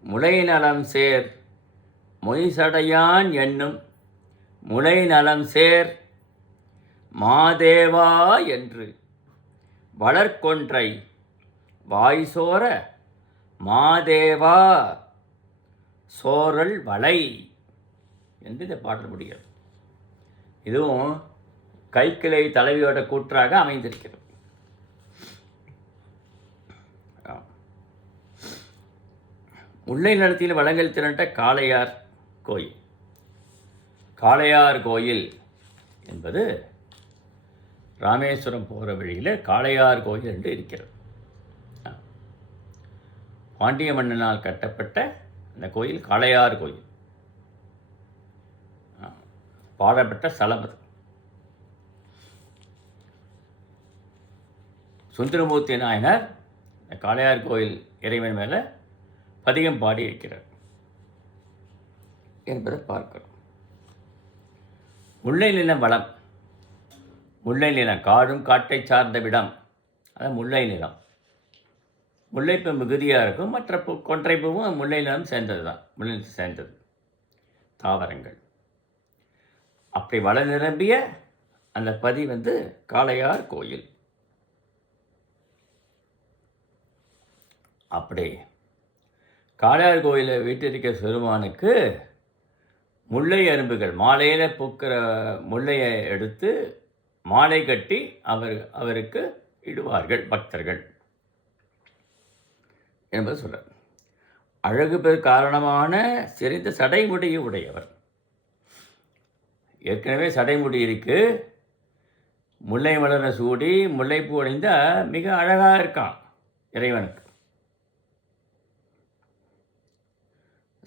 முளை நலம் சேர் மொய்சடையான் என்னும் முளை நலம் சேர் மாதேவா என்று வளர்கொன்றை வாய்சோர மாதேவா சோரல் வளை என்று இந்த பாடல் முடிகிறது. இதுவும் கைக்கிளை தலைவியோட கூற்றாக அமைந்திருக்கிறது. முல்லை நிலத்தில் வளங்கள் திரண்ட காளையார் கோயில். காளையார் கோயில் என்பது ராமேஸ்வரம் போகிற வழியில் காளையார் கோயில் என்று இருக்கிறது. பாண்டிய மன்னனால் கட்டப்பட்ட அந்த கோயில் காளையார் கோயில். பாடப்பட்ட ஸ்தலம் அது. சுந்தரமூர்த்தி நாயனார் காளையார் கோயில் இறைவன் மேலே பதிகம் பாடி இருக்கிறார் என்பதை பார்க்கிறோம். முல்லை நிலம் வளம். முல்லை நிலம் காடும் காட்டை சார்ந்த விடம், அதான் முல்லை நிலம். முல்லைப்பூ மிகுதியாக இருக்கும். மற்ற கொன்றைப்பூவும் முல்லை நிலம் சேர்ந்தது தான், முல்லை நிலத்தை சேர்ந்தது தாவரங்கள். அப்படி வள நிரம்பிய அந்த பதி காளையார் கோயில். அப்படி காளையார் கோயிலில் வீட்டிருக்கிற பெருமானுக்கு முல்லை அரும்புகள் மாலையில் பூக்கிற முல்லையை எடுத்து மாலை கட்டி அவருக்கு இடுவார்கள் பக்தர்கள் என்பது சொல்கிறார். அழகு பெரு காரணமான சிறந்த சடைமுடியை உடையவர். ஏற்கனவே சடைமுடி இருக்கு, முல்லை மலரை சூடி முல்லைப்பூ அடைந்தால் மிக அழகாக இருக்கான் இறைவனுக்கு.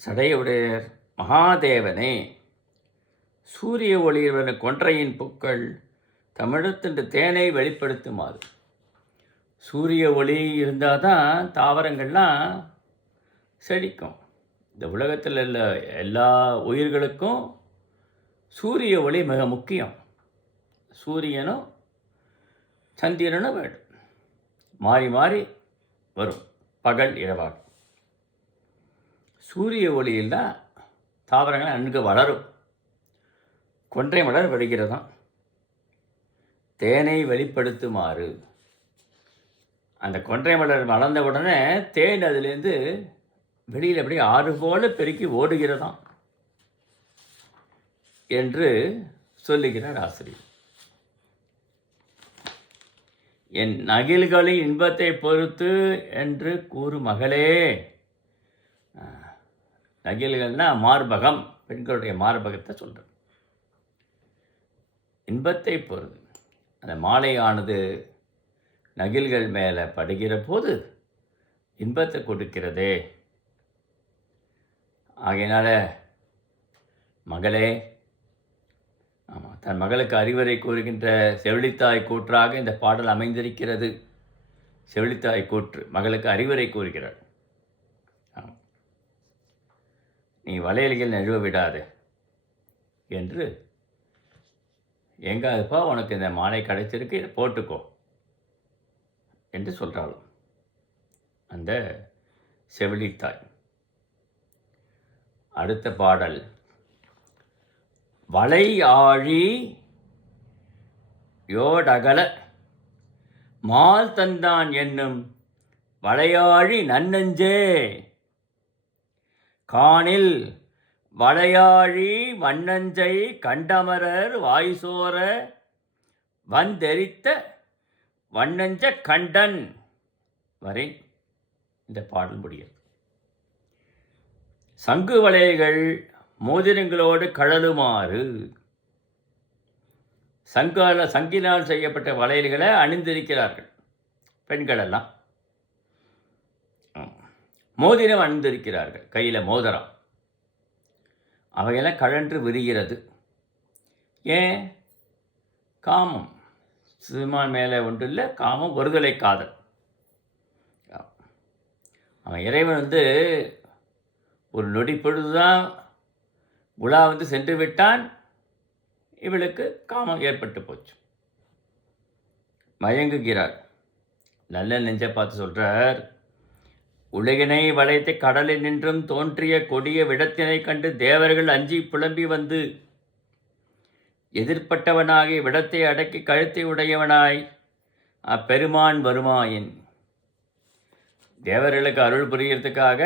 சடையுடைய மகாதேவனே, சூரிய ஒளியவன கொன்றையின் பூக்கள் தமிழத்தின் தேனை வெளிப்படுத்துமாறு. சூரிய ஒளி இருந்தால் தான் தாவரங்கள்லாம் செழிக்கும். இந்த உலகத்தில் உள்ள எல்லா உயிர்களுக்கும் சூரிய ஒளி மிக முக்கியம். சூரியனும் சந்திரனும் வேண்டும், மாறி மாறி வரும், பகல் இரவாக. சூரிய ஒளியில் தான் தாவரங்கள் நன்கு வளரும். கொன்றை மலர் வருகிறதாம் தேனை வெளிப்படுத்துமாறு. அந்த கொன்றை மலர் வளர்ந்த உடனே தேன் அதிலேருந்து வெளியில் அப்படி ஆறு போல பெருக்கி ஓடுகிறதாம் என்று சொல்லுகிறார் ஆசிரியர். என் நகில்களின் இன்பத்தை பொறுத்து என்று கூறும் மகளே. நகில்கள்னா மார்பகம், பெண்களுடைய மார்பகத்தை சொல்கிறது. இன்பத்தை பொறுத்து அந்த மாலையானது நகில்கள் மேலே படுகிற போது இன்பத்தை கொடுக்கிறதே. ஆகையினால மகளே, ஆமாம், தன் மகளுக்கு அறிவுரை கூறுகின்ற செவிலித்தாய் கூற்றாக இந்த பாடல் அமைந்திருக்கிறது. செவிலித்தாய் கூற்று மகளுக்கு அறிவுரை கூறுகிறாள். ஆமாம், நீ வளையல்கள் நழுவ விடாது என்று. எங்காதுப்பா உனக்கு இந்த மாலை கிடைச்சிருக்கு, இதை போட்டுக்கோ என்று சொல்கிறாளும் அந்த செவிலித்தாய். அடுத்த பாடல் வளை ஆழி யோடகல மால் தந்தான் என்னும் வளையாழி நன்னஞ்சே காணில் வளையாழி வண்ணஞ்சை கண்டமரர் வாய்சோர வந்தெரித்த வண்ணஞ்ச கண்டன் வரை இந்த பாடல் முடிகிறது. சங்கு வளையல்கள் மோதிரங்களோடு கழலுமாறு. சங்கினால் செய்யப்பட்ட வளையல்களை அணிந்திருக்கிறார்கள் பெண்களெல்லாம். மோதிரம் அணிந்திருக்கிறார்கள், கையில் மோதிரம். அவையெல்லாம் கழன்று விரிகிறது. ஏன்? காமம். சிறுமான் மேலே ஒன்று இல்லை, காமம் ஒருதலை காதல். அவன் இறைவன் ஒரு நொடி பொழுதுதான் உலா சென்று விட்டான். இவளுக்கு காமம் ஏற்பட்டு போச்சு, மயங்குகிறார். நல்ல நெஞ்சை பார்த்து சொல்கிறார், உலகினை வளைத்த கடலில் நின்றும் தோன்றிய கொடிய விடத்தினை கண்டு தேவர்கள் அஞ்சி புலம்பி வந்து எதிர்ப்பட்டவனாகி விடத்தை அடக்கி கழுத்தை உடையவனாய் அப்பெருமான் வருமாயின். தேவர்களுக்கு அருள் புரியறதுக்காக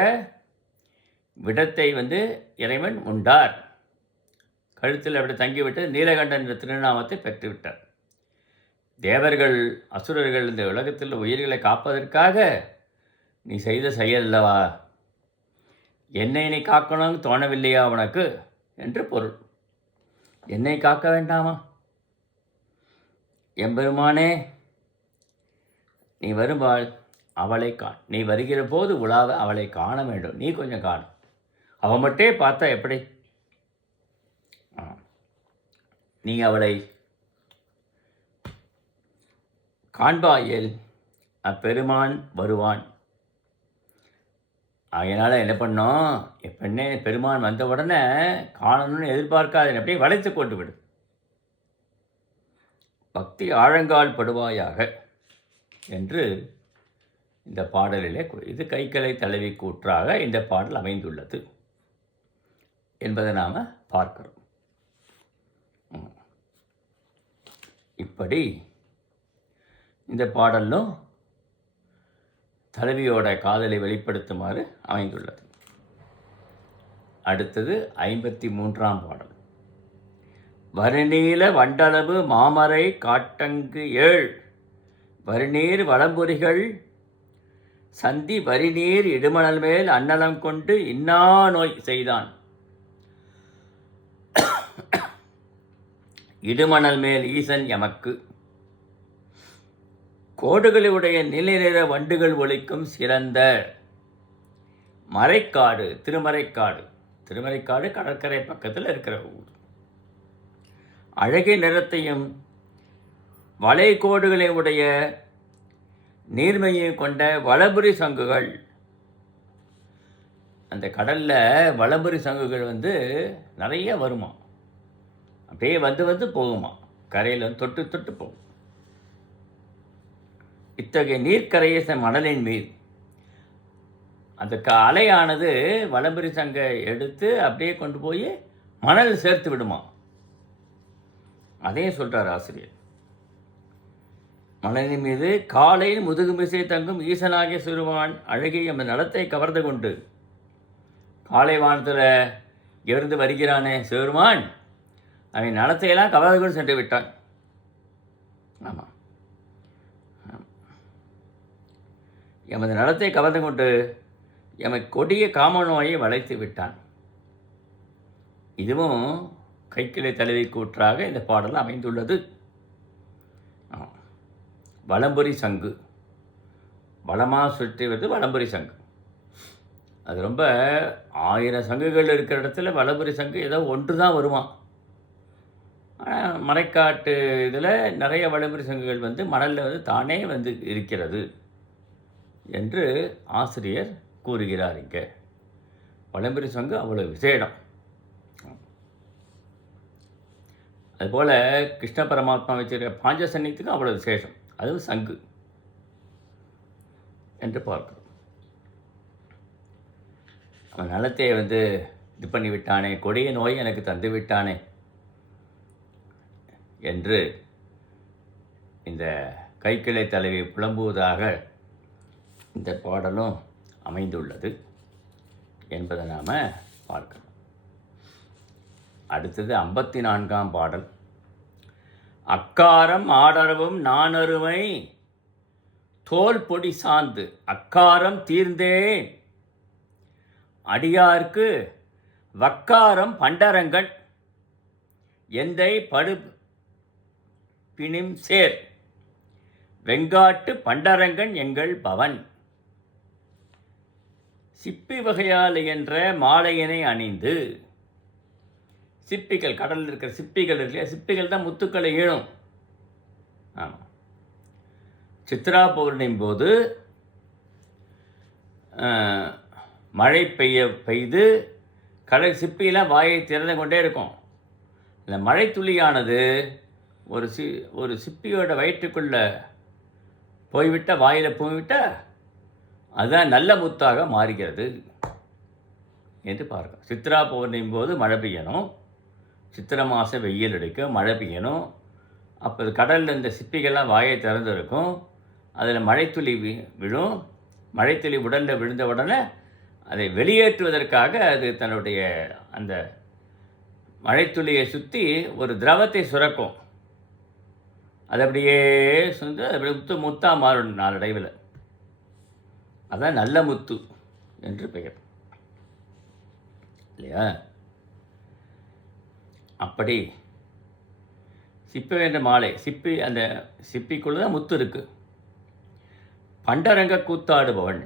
விடத்தை இறைவன் உண்டார். கழுத்தில் அப்படி தங்கிவிட்டு நீலகண்டன் என்ற திருநாமத்தை பெற்றுவிட்டார். தேவர்கள் அசுரர்கள் இந்த உலகத்தில் உயிர்களை காப்பதற்காக நீ செய்த செயல் அல்லவா? என்னை நீ காக்கணும்னு தோணவில்லையா உனக்கு என்று பொருள். என்னை காக்க வேண்டாமா? எம்பெருமானே, நீ வரும்பாள் அவளை காண். நீ வருகிற போது உலாவை அவளை காண வேண்டும். நீ கொஞ்சம் காணும். அவன் மட்டுமே பார்த்தா எப்படி? நீ அவளை காண்பாயேல் அப்பெருமான் வருவான். அதனால் என்ன பண்ணோம்? எப்பன்னே பெருமான் வந்த உடனே காணணும்னு எதிர்பார்க்காத, அப்படியே வளைத்து கொண்டு விடு. பக்தி ஆழங்கால் படுவாயாக என்று இந்த பாடலிலே இது கைக்கலை தழுவி கூற்றாக இந்த பாடல் அமைந்துள்ளது என்பதை நாம் பார்க்கிறோம். இப்படி இந்த பாடலும் தலைவியோட காதலை வெளிப்படுத்துமாறு அமைந்துள்ளது. அடுத்தது 53ஆம் பாடல். வருநீல வண்டளவு மாமரை காட்டங்கு ஏழ் வருநீர் வளம்புரிகள் சந்தி வரிநீர் இடுமணல் மேல் அன்னலம் கொண்டு இன்னா நோய் செய்தான். இடுமணல் மேல் ஈசன் எமக்கு கோடுகளுடைய நிலை நிற வண்டுகள் ஒலிக்கும் சிறந்த மறைக்காடு. திருமறைக்காடு. திருமறைக்காடு கடற்கரை பக்கத்தில் இருக்கிற ஊர். அழகிய நிறத்தையும் வளை கோடுகளை உடைய நீர்மையை கொண்ட வளபுரி சங்குகள். அந்த கடலில் வளபுரி சங்குகள் நிறைய வருமா, அப்படியே வந்து போகுமா, கரையில் தொட்டு தொட்டு போகும். இத்தகைய நீர்க்கரைய மணலின் மீது அந்த அலையானது வளம்புரி சங்கை எடுத்து அப்படியே கொண்டு போய் மணல் சேர்த்து விடுமா. அதையும் சொல்கிறார் ஆசிரியர். மணலின் மீது காலையில் முதுகுமிசை தங்கும் ஈசனாகிய சிறுவான் அழகிய அந்த நலத்தை கவர்ந்து கொண்டு காலை வானத்தில் இருந்து வருகிறானே சிறுவான், அவன் நலத்தையெல்லாம் கவர்ந்து கொண்டு சென்று விட்டான். ஆமாம், எமது நலத்தை கவர்ந்து கொண்டு எமை கொடிய காம நோயை வளைத்து விட்டான். இதுவும் கைக்கிளை தழுவி கூற்றாக இந்த பாடல் அமைந்துள்ளது. வலம்புரி சங்கு, வளமாக சுற்றுவது வலம்புரி சங்கு. அது ரொம்ப 1000 சங்குகள் இருக்கிற இடத்துல வலம்புரி சங்கு ஏதோ ஒன்று தான் வருமா. மறைக்காட்டு இதில் நிறைய வலம்புரி சங்குகள் மணலில் தானே இருக்கிறது என்று ஆசிரியர் கூறுகிறார். இங்கே வலம்புரி சங்கு அவ்வளோ விசேடம். அதுபோல் கிருஷ்ண பரமாத்மா வச்சிருக்க பாஞ்சசன்யத்துக்கும் அவ்வளோ விசேஷம். அதுவும் சங்கு என்று பார்க்கிறோம். அவன் நலத்தை இது பண்ணி விட்டானே, கொடிய நோய் எனக்கு தந்து விட்டானே என்று இந்த கைக்கிளை தலைவி புலம்புவதாக இந்த பாடலும் அமைந்துள்ளது என்பதை நாம் பார்க்கணும். அடுத்தது 54ஆம் பாடல். அக்காரம் ஆடரவும் நானருமை தோல் பொடி சார்ந்து அக்காரம் தீர்ந்தேன் அடியார்க்கு வக்காரம் பண்டரங்கன் எந்தை படு பிணிம் சேர் வெங்காட்டு பண்டரங்கன் எங்கள் பவன். சிப்பி வகையால் என்ற மாலையினை அணிந்து, சிப்பிகள், கடலில் இருக்கிற சிப்பிகள் இல்லையா, சிப்பிகள் தான் முத்துக்களை ஈழும். ஆமாம், சித்ரா பௌர்ணமி போது மழை பெய்து கடல் சிப்பியெல்லாம் வாயை திறந்து கொண்டே இருக்கும். இந்த மழை துளியானது ஒரு சிப்பியோட வயிற்றுக்குள்ளே போய்விட்ட, வாயில் போய்விட்ட, அதுதான் நல்ல முத்தாக மாறுகிறது என்று பார்க்க. சித்ரா பௌர்ணமி போது மழை பெய்யணும், சித்திரை மாதம் வெயில் அடிக்கும், மழை பெய்யணும். அப்போ கடலில் இந்த சிப்பிகள்லாம் வாயை திறந்துருக்கும், அதில் மழைத்துளி விழும். மழைத்துளி உடலில் விழுந்த உடனே அதை வெளியேற்றுவதற்காக அது தன்னுடைய அந்த மழைத்துளியை சுற்றி ஒரு திரவத்தை சுரக்கும். அது அப்படியே சுந்து அது முத்தாக மாறும் நாளடைவில். அதான் நல்ல முத்து என்று பெயர் இல்லையா? அப்படி சிப்பி என்ற மாலை, சிப்பி, அந்த சிப்பிக்குள்ளே தான் முத்து இருக்குது. பண்டரங்க கூத்தாடுபவன்,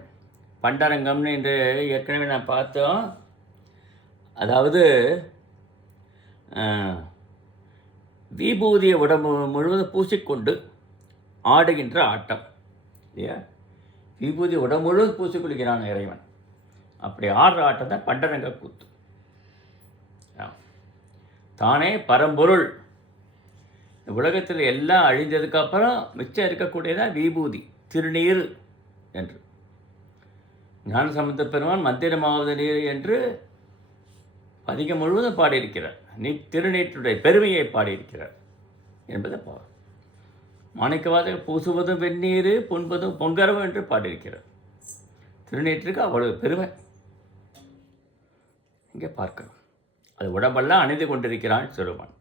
பண்டரங்கம்னு என்று ஏற்கனவே நான் பார்த்தோம். அதாவது விபூதியை உடம்பு முழுவதும் பூசிக்கொண்டு ஆடுகின்ற ஆட்டம் இல்லையா? விபூதி உடம்பு முழுவதும் பூசிக்கொள்கிறான் இறைவன். அப்படி ஆடுற ஆட்டம் தான் பண்டரங்க கூத்து. தானே பரம்பொருள். இந்த உலகத்தில் எல்லாம் அழிஞ்சதுக்கப்புறம் மிச்சம் இருக்கக்கூடியதான் விபூதி, திருநீர் என்று. ஞானசம்பந்த பெருமான் மந்திரமாவது நீர் என்று பதிகம் முழுவதும் பாடியிருக்கிறார். திருநீற்றுடைய பெருமையை பாடியிருக்கிறார் என்பதை பார். மாணிக்கவாசகர் பூசுவதும் வெந்நீர் பொன்பதும் பொங்கரவும் என்று பாடியிருக்கிறார். திருநீற்றுக்கு அவ்வளவு பெருமை இங்கே பார்க்கிறோம். அது உடம்பெல்லாம் அணிந்து கொண்டிருக்கிறான் சிறுவன்.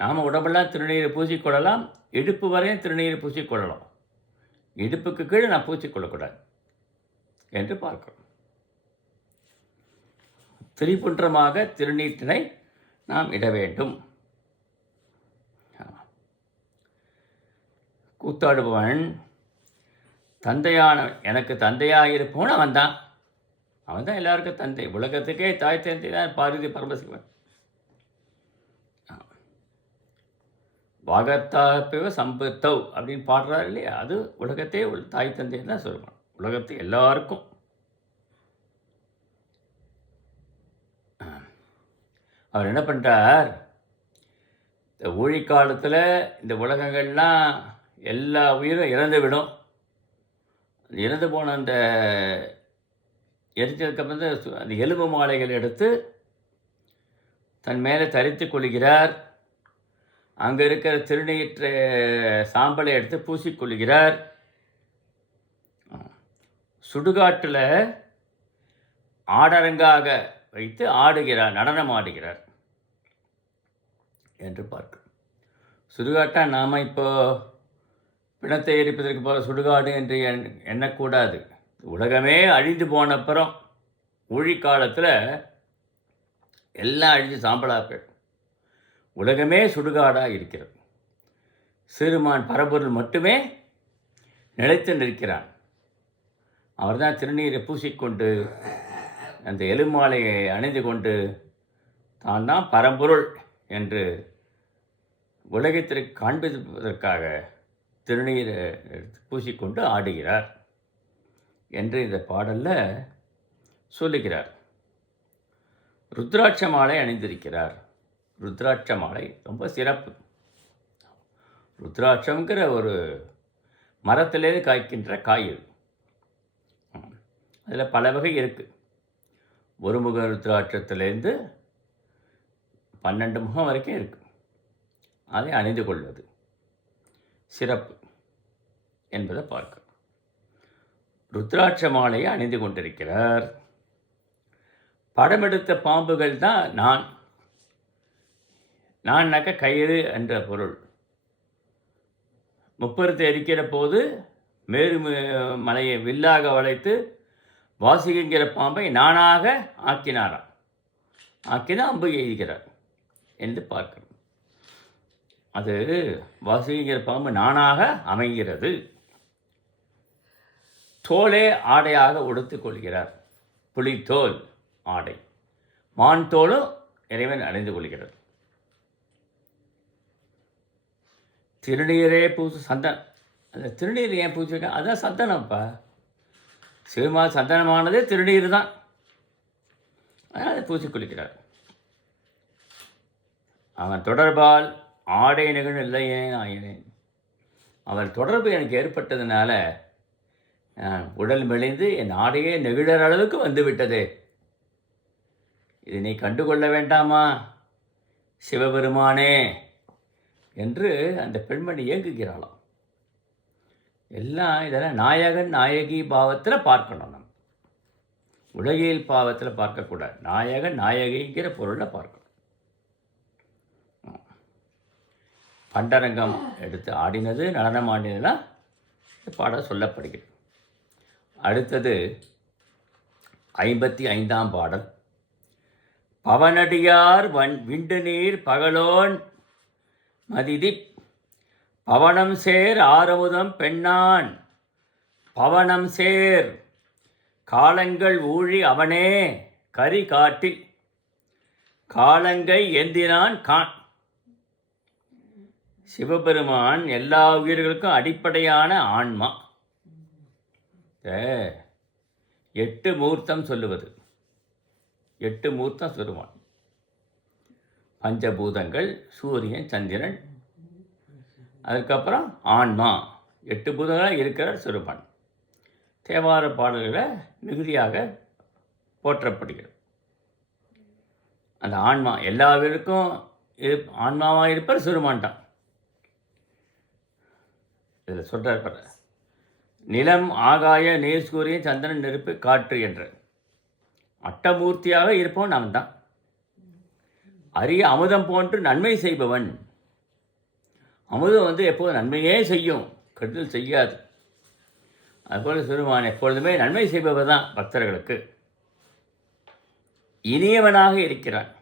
நாம் உடம்பெல்லாம் திருநீரை பூசிக்கொள்ளலாம், இடுப்பு வரையும் திருநீரை பூசிக்கொள்ளலாம். இடுப்புக்கு கீழே நான் பூசிக்கொள்ளக்கூடாது என்று பார்க்கிறோம். திரிபுன்றமாக திருநீற்றினை நாம் இட வேண்டும். கூத்தாடுபவன் தந்தையான, எனக்கு தந்தையாக இருப்பவன் அவன் தான் எல்லாருக்கும் தந்தை. உலகத்துக்கே தாய் தந்தை தான் பார்வதி பரமசிவன். வாகத்தாப்பிவ சம்பத்தவ் அப்படின்னு பாடுறாரு இல்லையா? அது உலகத்தே தாய் தந்தை தான் சொல்லுவான். உலகத்து எல்லாருக்கும். அவர் என்ன பண்ணுறார், இந்த ஊழிக்காலத்தில் இந்த உலகங்கள்லாம் எல்லா உயிரும் இறந்துவிடும். இறந்து போன அந்த எரிச்சதுக்கப்புறம் அந்த எலும்பு மாலைகள் எடுத்து தன் மேலே தரித்து கொள்கிறார். அங்கே இருக்கிற திருநீற்ற சாம்பலை எடுத்து பூசிக்கொள்கிறார். சுடுகாட்டில் ஆடரங்காக வைத்து ஆடுகிறார், நடனம் ஆடுகிறார் என்று பார்க்கிறோம். சுடுகாட்டா நாம் இப்போ பிணத்தை எரிப்பதற்கு போல சுடுகாடு என்று எண்ணக்கூடாது. உலகமே அழிந்து போனப்புறம் ஊழிக்காலத்தில் எல்லாம் அழிஞ்சு சாம்பலாக போயிடும். உலகமே சுடுகாடாக இருக்கிறது. சிறுமான் பரம்பொருள் மட்டுமே நிலைத்து நிற்கிறான். அவர் தான் திருநீரை பூசிக்கொண்டு அந்த எலுமாலையை அணிந்து கொண்டு தான் தான் பரம்பொருள் என்று உலகத்திற்கு காண்பிப்பதற்காக திருநீரை பூசிக்கொண்டு ஆடுகிறார் என்று இந்த பாடலில் சொல்லுகிறார். ருத்ராட்ச மாலை அணிந்திருக்கிறார். ருத்ராட்ச மாலை ரொம்ப சிறப்பு. ருத்ராட்சங்கிற ஒரு மரத்திலேருந்து காய்க்கின்ற காய். அதில் பல வகை இருக்குது. ஒரு முக ருத்ராட்சத்திலேருந்து 12 முகம் வரைக்கும் இருக்குது. அதை அணிந்து கொள்வது சிறப்பு என்பதை பார்க்க. ருத்ராட்ச மாலையை அணிந்து கொண்டிருக்கிறார். படமெடுத்த பாம்புகள் தான் நான்னாக்க கயிறு என்ற பொருள். முப்பருத்தை எரிக்கிற போது மேரு மலையை வில்லாக வளைத்து வாசுகிங்கிற பாம்பை நானாக ஆக்கினாராம். ஆக்கிதான் அம்பு எய்கிறார் என்று பார்க்கிறோம். அது வாசுகிங்கிற பாம்பு நானாக அமைகிறது. தோலே ஆடையாக உடுத்துக் கொள்கிறார். புலித்தோல் ஆடை, மான் தோலும் இறைவன் அணிந்து கொள்கிறார். திருநீரே பூசு அந்த திருநீர் ஏன் பூசிருக்க? அதுதான் சந்தனம்ப்பா. சிவமா சந்தனமானது திருநீர் தான். அதனால் அதை பூசிக்கொள்கிறார். அவன் தொடர்பால் ஆடை நிகழ் இல்லையே ஆயினேன். அவன் தொடர்பு எனக்கு ஏற்பட்டதுனால உடல் மெலிந்து என் ஆடையே நெகிழற அளவுக்கு வந்துவிட்டது. இதனை கண்டுகொள்ள வேண்டாமா சிவபெருமானே என்று அந்த பெண்மணி ஏங்குகிறாளாம். இதெல்லாம் நாயகன் நாயகி பாவத்தில் பார்க்கணும். நம்ம உலகியல் பாவத்தில் பார்க்கக்கூடாது. நாயகன் நாயகிங்கிற பொருளில் பார்க்கணும். பண்டரங்கம் எடுத்து ஆடினது, நடனம் ஆடினதுலாம் பாடல் சொல்லப்படுகிறது. அடுத்தது 55ஆம் பாடல். பவனடியார் விண்டு நீர் பகலோன் மதிதி பவனம் சேர் ஆரமுதம் பெண்ணான் பவனம் சேர் காலங்கள் ஊழி அவனே கரி காட்டில் காலங்கை ஏந்தினான் கான். சிவபெருமான் எல்லா உயிர்களுக்கும் அடிப்படையான ஆன்மா. 8 மூர்த்தம் சொல்லுவது. 8 மூர்த்தம் சிறுமான். பஞ்சபூதங்கள், சூரியன், சந்திரன், அதுக்கப்புறம் ஆன்மா. 8 பூதங்களாக இருக்கிற சிறுமான். தேவார பாடல்களை மிகுதியாக போற்றப்படுகிறது. அந்த ஆன்மா எல்லாவிற்கும் ஆன்மாவாக இருப்பர் சிறுமான் தான். இதில் சொல்கிறார், நிலம், ஆகாய, நீர், சூரியன், சந்திரன், நெருப்பு, காற்று என்ற அட்டமூர்த்தியாக இருப்பவன் நாம் தான். அரிய அமுதம் போன்று நன்மை செய்பவன். அமுதம் எப்போதும் நன்மையே செய்யும், கெடுதல் செய்யாது. அதுபோல் சிறுமான் எப்பொழுதுமே நன்மை செய்பவர் தான் பக்தர்களுக்கு. இனியவனாக இருக்கிறான்.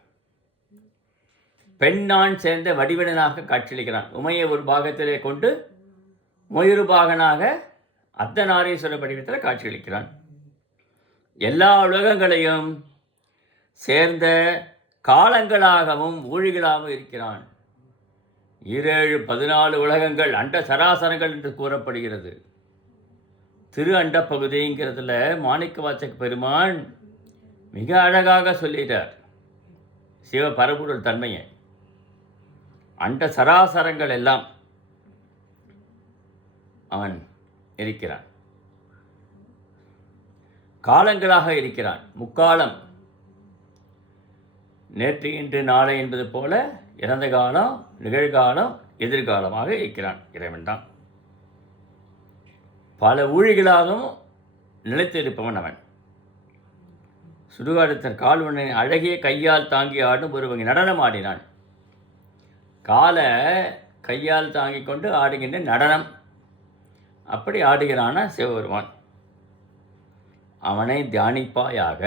பெண்ணான் சேர்ந்த வடிவனாக காட்சியளிக்கிறான். உமையை ஒரு பாகத்திலே கொண்டு மொயிருபாகனாக அர்த்தநாரீஸ்வர வடிவத்தில் காட்சியளிக்கிறான். எல்லா உலகங்களையும் சேர்ந்த காலங்களாகவும் ஊழிகளாகவும் இருக்கிறான். 14 உலகங்கள் அண்ட சராசரங்கள் என்று கூறப்படுகிறது. திரு அண்ட பகுதிங்கிறதுல மாணிக்கவாசக பெருமான் மிக அழகாக சொல்லிட்டார் சிவ பரம்பொருள் தன்மையை. அண்ட சராசரங்கள் எல்லாம் அவன் இருக்கிறான். காலங்களாக இருக்கிறான். முக்காலம், நேற்று இன்று நாளை என்பது போல இறந்த காலம், நிகழ்காலம், எதிர்காலமாக இருக்கிறான் இறைவன் தான். பல ஊழிகளாகவும் நிலைத்திருப்பவன் அவன். சுடுகாடத்தின் கால்வனை அழகிய கையால் தாங்கி ஆடும் ஒருவன் நடனம் ஆடினான். காலை கையால் தாங்கி கொண்டு ஆடுகின்ற நடனம். அப்படி ஆடுகிறான சிவபெருமான். அவனை தியானிப்பாயாக.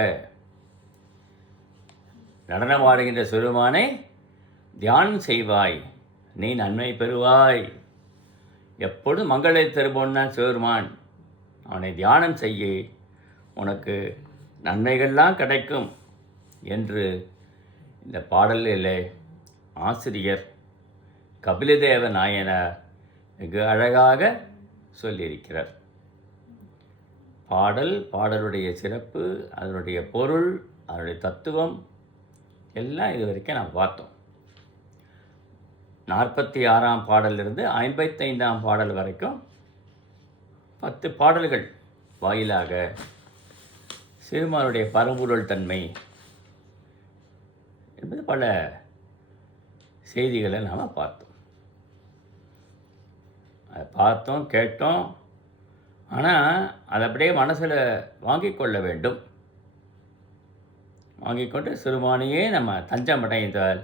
நடனம் ஆடுகின்ற சிவபெருமானை தியானம் செய்வாய், நீ நன்மை பெறுவாய். எப்பொழுதும் மங்களை தருபவன் தான் சிவபெருமான். அவனை தியானம் செய்ய, உனக்கு நன்மைகள்லாம் கிடைக்கும் என்று இந்த பாடலில் ஆசிரியர் கபிலதேவ நாயனார் மிக அழகாக சொல்லியிருக்கிறார். பாடலுடைய சிறப்பு, அதனுடைய பொருள், அதனுடைய தத்துவம் எல்லாம் இது வரைக்கும் நாம் பார்த்தோம். 46ஆம் பாடலிலிருந்து 55ஆம் பாடல் வரைக்கும் 10 பாடல்கள் வாயிலாக சிறுமானுடைய பரம்பொருள் தன்மை என்பது பல செய்திகளை நாம் பார்த்தோம். அதை பார்த்தோம், கேட்டோம். ஆனால் அதை அப்படியே மனசில் வாங்கி கொள்ள வேண்டும். வாங்கிக்கொண்டு சிறுமானையே நம்ம தஞ்சமடைந்தால்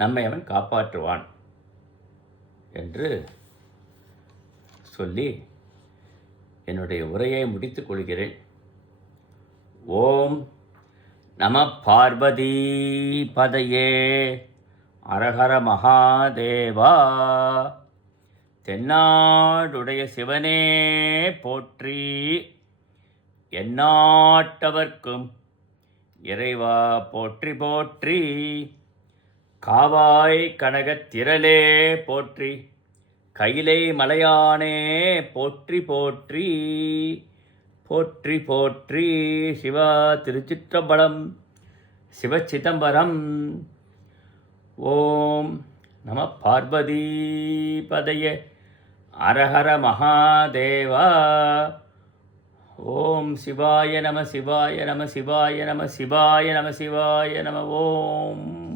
நம்மை அவன் காப்பாற்றுவான் என்று சொல்லி என்னுடைய உரையை முடித்துக் கொள்கிறேன். ஓம் நம பார்வதி பதையே அரஹர மகாதேவா. தென்னாடுடைய சிவனே போற்றி, எந்நாட்டவர்க்கும் இறைவா போற்றி போற்றி. காவாய் கனகத் திரளே போற்றி, கையிலை மலையானே போற்றி போற்றி. போற்றி போற்றி. சிவா திருச்சிற்றம்பலம், சிவச்சிதம்பரம். ஓம் நம பார்வதி பதையே அரஹர மகாதேவா. ஓம் சிவாய நம சிவாய நம சிவாய நம சிவாய நம சிவாய நம. ஓம்